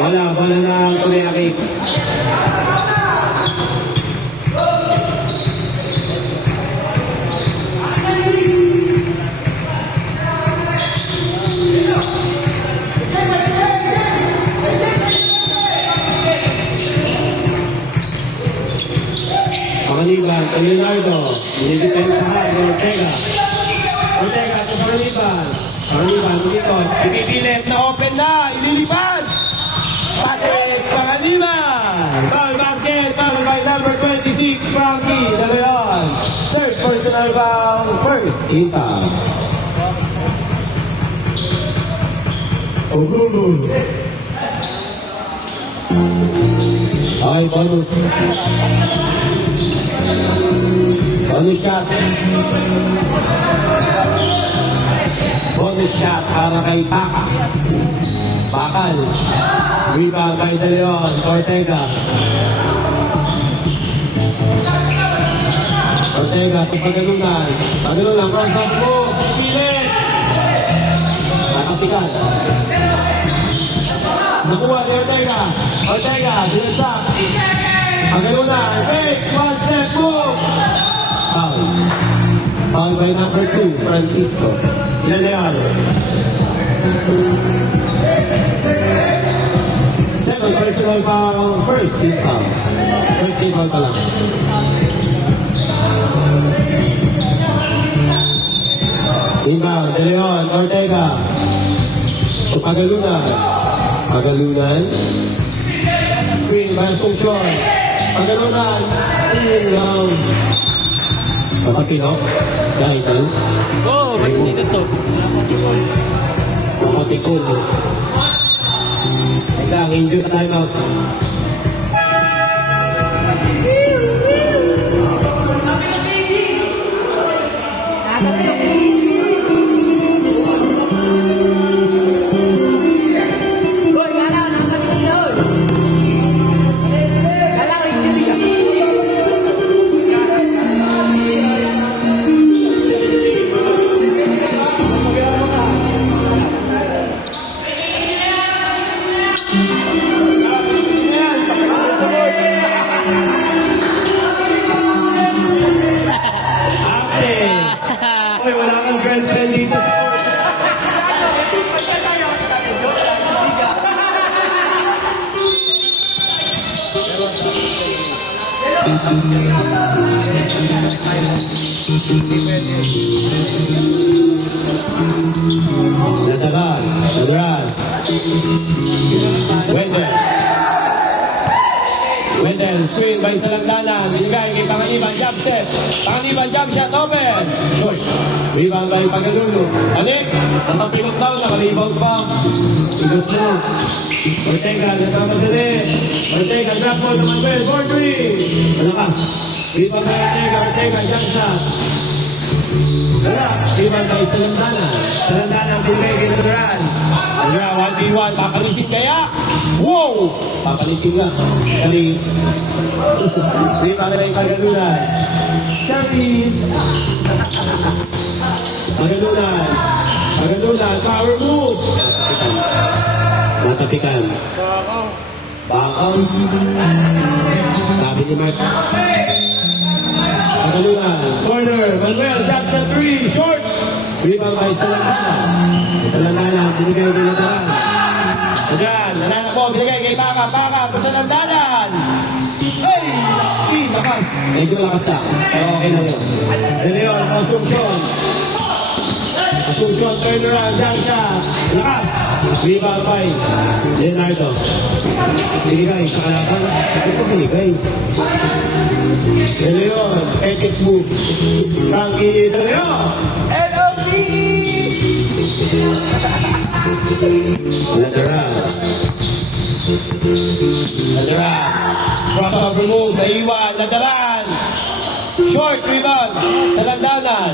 Wala na ang Tumira cakes. Pangaliban, Leonardo, dinidepensahan ng Ortega. Ortega, ito Pangaliban. Pangaliban, dito, ipipilit na open na, ililipad! Patrick Pangaliban! Foul basket, foul by number 26, Frankie De Leon. Third personal foul, first in foul. Ogugu. Okay, bonus. Bonus shot. Bonus shot para kay Baka. Bakal. Rebound by De Leon. Ortega. Ortega, kung Pagalunan. Pagalunan, cross off mo. Pilit. Nakatikan. Nakuha ni Ortega. Ortega, dinagsak. Pagalunan. Fake. One step move. Foul. Foul by number 2, Francisco. Ilan na yan? Second personal foul, first team foul. First team foul pa lang. Inbound, De Leon, Ortega. Pagalunan. Pagalunan. Screen by Asuncion. Pagalunan. Inbound. Papatinok. Si Aitan. Oh, mas dito to. Papatikon. Teka, hindi pa time out. Natalan. Nadran. Wendell. Wendell, screen by Salangdanan. Binigay kay Panganiban, jump step. Panganiban, jump shot, open. Short. Rebound by Pagalulo. Alik. Napapilot daw, nakalibog pa. Igot mo. Ortega, nagkamadali. Ortega, drop ball naman, well, 4-3. Malakas. Rebound by Ortega, Ortega, jump shot. Wala. Rebound by Salangdanan. Salangdanan, binigay kay Nadran. Nadran, 1v1. Papalisin kaya? Wow! Papalisin nga. Kalis. Rebound by Pagalunan. Kalis. Pagalunan. Pagalunan, power move. Natapikan. Bakang. Sabi ni Mark. Pagalunan. Corner. Manuel. Jump shot 3. Short. Rebound by Salangana. Salangana. Binigay kay Natalan. Ayan. Nanana po. Binigay kay Baka. Baka. Salandanan. Ay! Laki. Lakas. Medyo lakas na. Pero okay na yun. De Leon. Assumption. Assumption. Turn around. Jump shot. Lakas. Rebound by Leonardo. Binigay sa kalaban. Ito po binigay. De Leon. Ethics move. Frankie De Leon. LOD! Lateral. Lateral. Crossover move. Naiwan. Lateral. Short rebound. Sa landanan.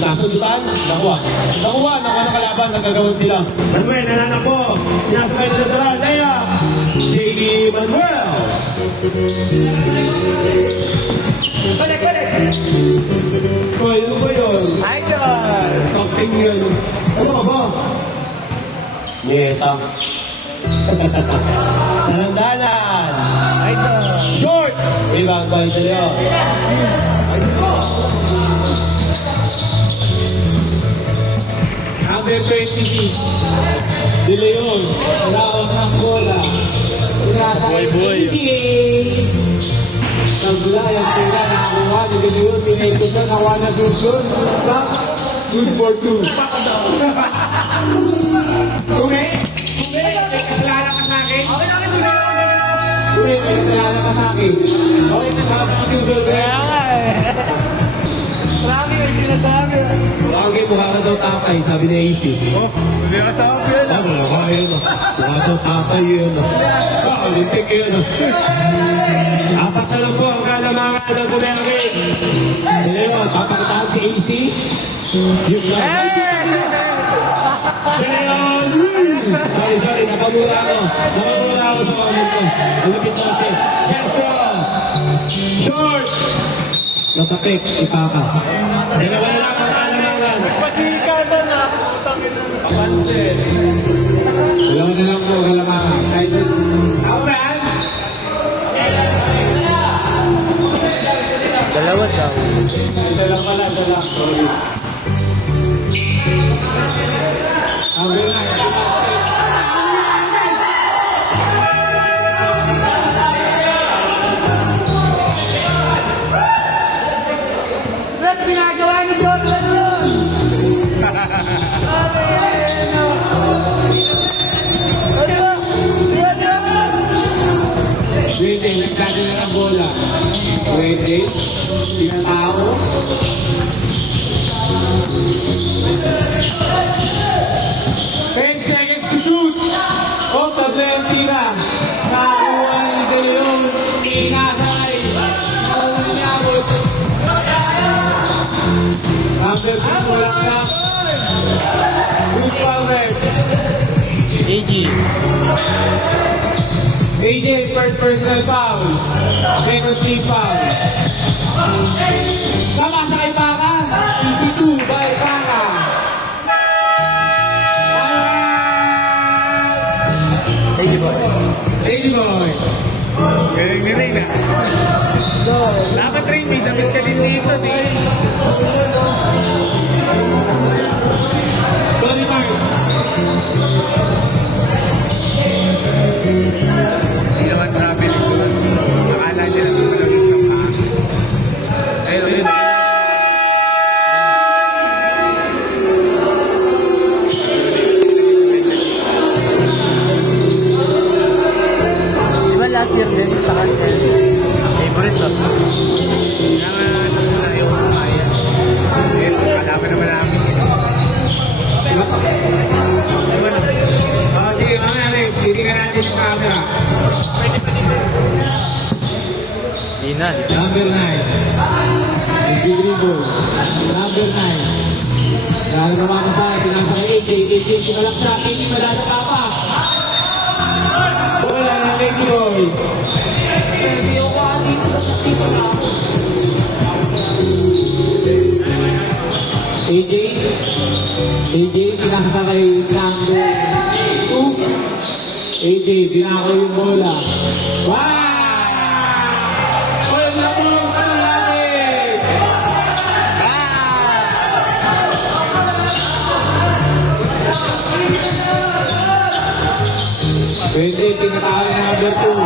Nasundutan. Nakuha. Nakuha. Nakuha ng kalaban. Nagagawin sila. Manuel. Nanana po. Sinasabay na lateral. Naya. J.D. Manuel. Balik, balik! Koy, ano ba yun? Idol! Something yun. Ano ka ba? Nieta. Sa landanan. Idol! Short! Rebound by De Leon. Number 20. De Leon. Lawak ng bola. Boy, boy. Nagbulay ang tira ng kuha ni De Leon. Tinay na nawa na doon. Good for two. Okay? May kasalanan ka sa akin? Okay lang ito na. May kasalanan ka sa akin. Okay, kasama ko yung survey. Kaya nga eh. Marami yung sinasabi. Okay, mukha ka daw tatay, sabi ni AC. Oh, hindi ka sa akin yun. Ah, mukha yun. Mukha daw tatay yun. Ah, lintik yun. Apat na lang po ang kalamangan ng Bumervin. De Leon, papakitaan si AC. Yung lang. De Leon! Sorry, napamura ako. Napamura ako sa comment ko. Ang lapit natin. Castro! Short! Natapik, ipaka. Dalawa na lang ang kalamangan. Pasika na na. Papansin. Dalawa na lang po ang kalamangan. Kahit ako ba yan? Dalawa daw. Isa lang pala, isa lang. Sorry. Ang ganda. Ba't ginagawa ni Jordan yun? Waiting, nagkati na ng bola. Waiting, tinatao. 10 seconds to shoot. O, table ang tira. Nakakuha ni De Leon. Inasay. Nakakuha ni Abot. Number 6, walang stop. Who's powered? AG. AJ, first personal foul. Second team foul. Sama sa kay Baka. EC2 by Baka. AG boy. AJ boy. Galing ni Ray na. Dapat Ray, may damit ka din dito, di. Sorry, Mark. titingnan natin yung camera. Di na. Number 9. Nag-dribble. Number 9. Dahil naman sa akin, nasa kay AJ. AJ, kumalak siya. AJ, madadapa pa. Wala na, Lady Boys. AJ. AJ, sinakasa kay number 2. AJ, dinako yung bola. Wow! Waiting, tinatawag na number 2.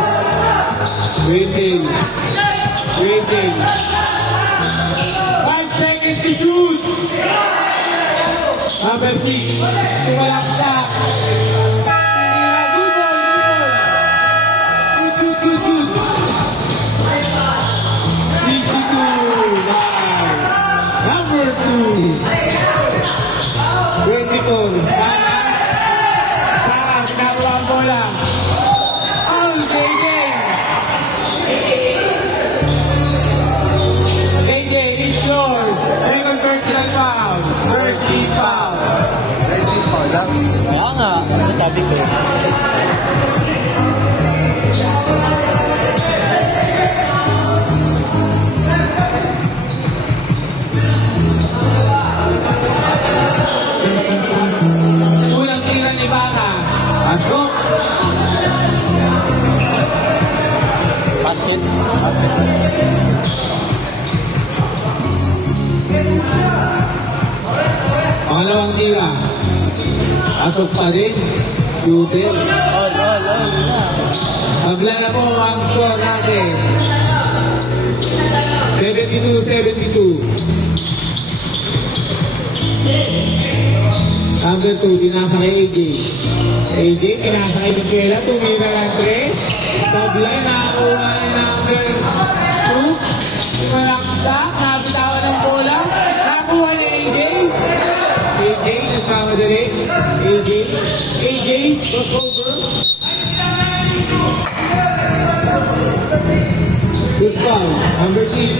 Waiting. 5 seconds to shoot. Number 6. Tumalak siya. Good. Easy to. Number 2. 24. Para, ginagawa ang bola. Kaya nga, sabi ko. Unang tira ni Baka. Pasok. Basket. Pangalawang tira. Pasok pa din. Shooter. Maglala po ang score natin. 72-72. Number 2, pinasa kay AJ. AJ, pinasa kay Michela. Tumira ng 3. Sablay, nakakuha ni number 2. Tumalaksak, nabitawan ng bola. Nakakuha ni AJ. AJ, nagmamadali. AJ, cross over. Good foul. Number 6.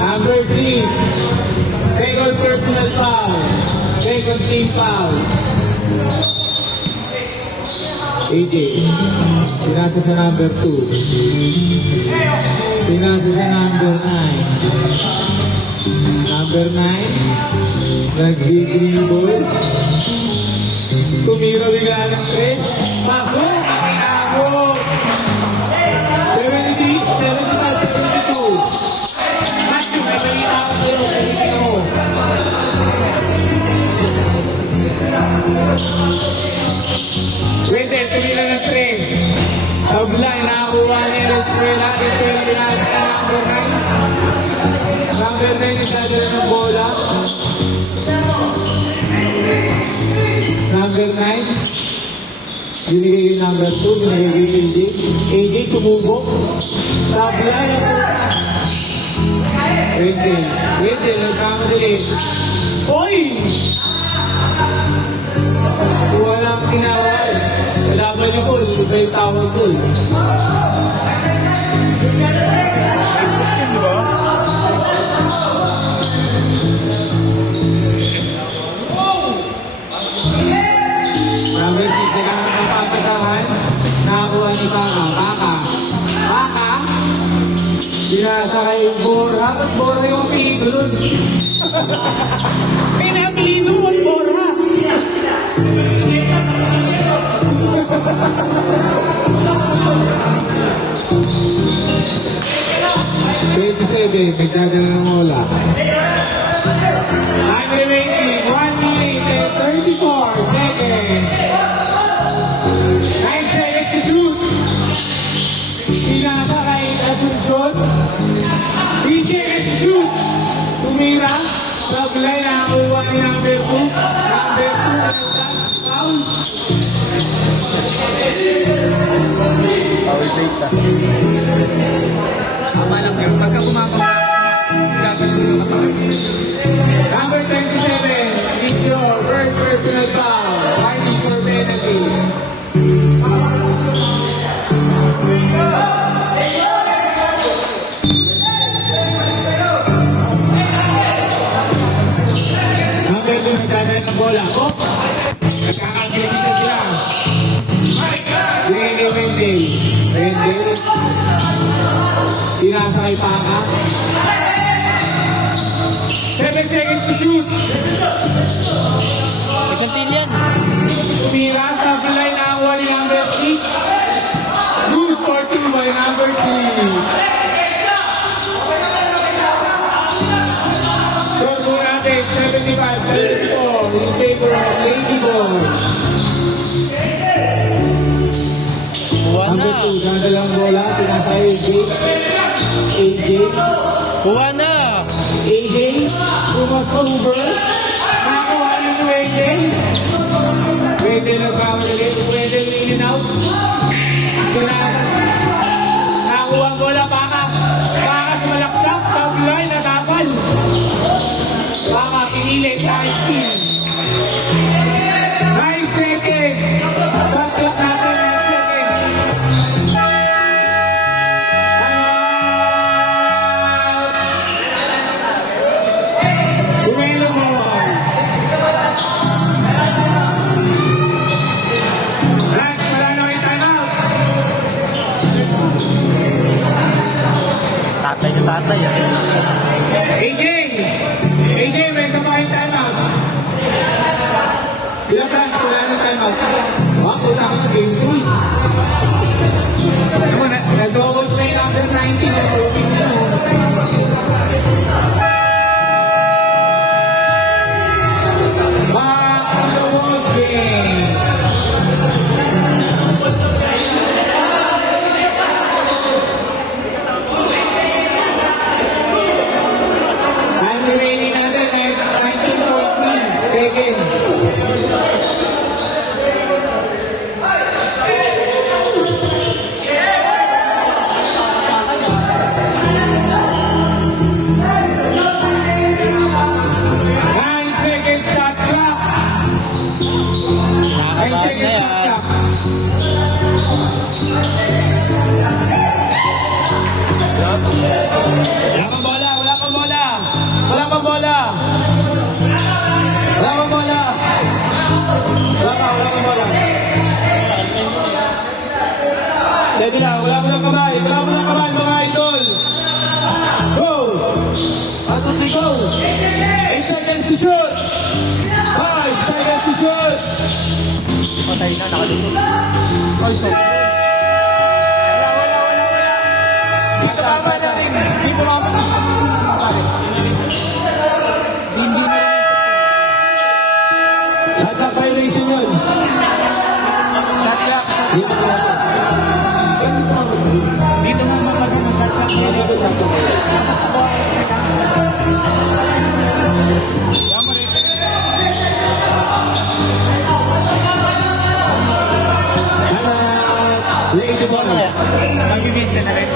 Number 6. Second personal foul. Second team foul. AJ. Pinasa sa number 2. Pinasa sa number 9. Number 9. Nag-dribble. Tumira bigla ng 3. Pasok! Ang inabot! 75-72. Matthew, may malita ako sa'yo. Pagkikin mo. Wendell, tumira ng 3. Sablay, nakakuha ni Edswela. Edswela binalik na number 9. Number 9 isadala ng bola. Number 9. Binigay yung number 2. Binigay yung AJ. AJ sumubok. Sablay ang bola. Wendell, nagkamadali. Oy! Walang tinawag. Laban niyo po, iba yung tawag ko. Number 6, kailangan ng papatahan. Nakakuha ni Baka. Baka? Binasa kay Borja. Ba't Borja yung apelido nun? Pinapelido mo ang Borja. 27, nagdadala ng mola. I'm remaining 1 minute and 34 seconds. 9 seconds to shoot. Pinasa kay Asuncion. 3 seconds to shoot. Tumira. Sablay na kuha ni number 2. Number 2 foul. Power break ka. Tama lang yun. Pagka kumakawa, gagawin mo yung kapatid. Number 27 is your first personal foul. Fighting for penalty. kay Paka. 7 seconds to shoot. Isang team yan. Tumira sa line nakuha ni number 6. Good for 2 by number 3. Short po natin, 75-74 in favor of Lady Boys. Kuha na. Number 2, dalawang bola, pinasa AJ. AJ. Kuha na. AJ, umas over. Nakakuha na ni Wendell. Wendell nagkamali. Wendell in and out. Nakakuha ang bola, Paka. Paka sumalaksak, top line, natapal. Paka pinilit, nice team. 9 seconds. Shot clock natin, 9 seconds. Dumelo mo. Lance, wala na kayo timeout. Tatay na tatay. AJ! AJ, may isa pa kayong timeout. Ilang Lance, wala na timeout. Puta ka na, game 2. Ano mo, nag-doubles na yung number 19. Improving na. Back on the world game. Time remaining natin ay 19.3 seconds. Nine seconds shot clock. 9 Nakakabahan na seconds shot yan. clock. Wala pang bola, wala pang bola. Wala pang bola. Wala pang bola. Wala pang bola. Steady lang, wala mo ng kamay. Wala mo ng kamay, mga idol. Go! Atuti, go! 8 seconds to shoot. 5 seconds to shoot. Patay na, nakalusot. Kasama natin. Hindi mo naman. Shot clock violation yun. Shot clock. Dito mo mapagod ng shot clock. Lady Boy. Mag-miss ka na rin.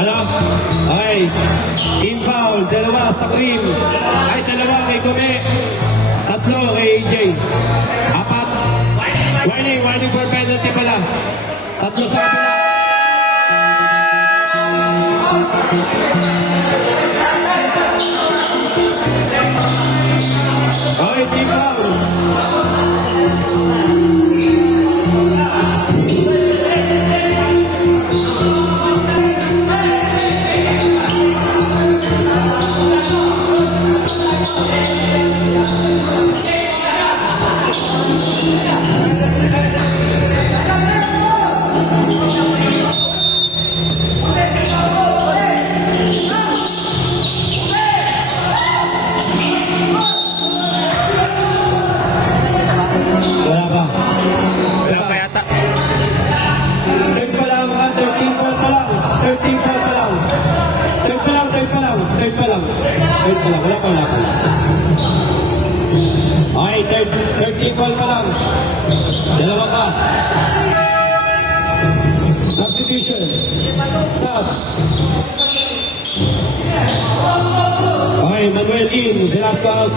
Ano? Okay. Team foul. Dalawa sa Cream. Ay, dalawa kay Kume. Tatlo kay AJ. Apat. Warning for penalty pala. Tatlo sa kapila. Okay, team foul. Wala pa. Wala pa yata. Third pa lang, 13 foul pa lang. 13 foul pa lang. Third pa lang. Wala pa. Okay, 13 foul pa lang. Dalawa pa. Substitution. Sub. Okay, Manuel in. Velasco out.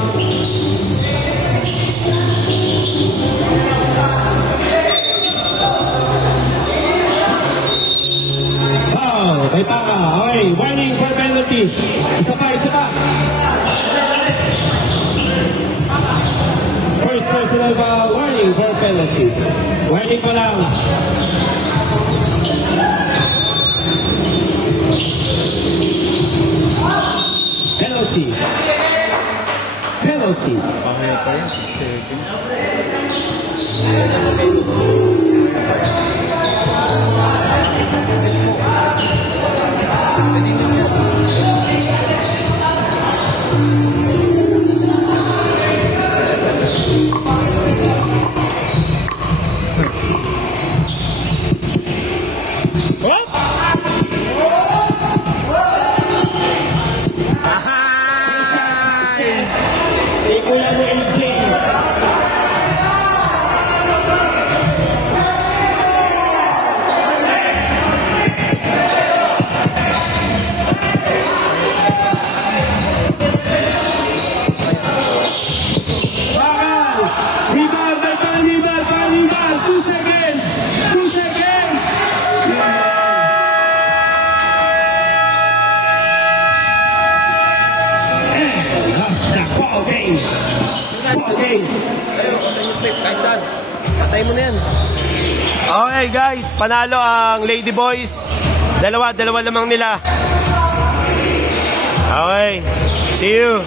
Foul. Kay Taka. Okay, warning for penalty. pa lang. Penalty. Penalty. Kaya pa yan, 6 seconds. Pwede din yan. Hindi ko yan mo i-play. Bakal! Rebound! May pang-rebound! Pang-rebound! 2 seconds! 2 seconds! And ball game! Ball game! Ayun, sa yung tape, kahit saan. Patay mo na yan. Okay guys, panalo ang Lady Boys. Dalawa lamang nila. Okay, see you.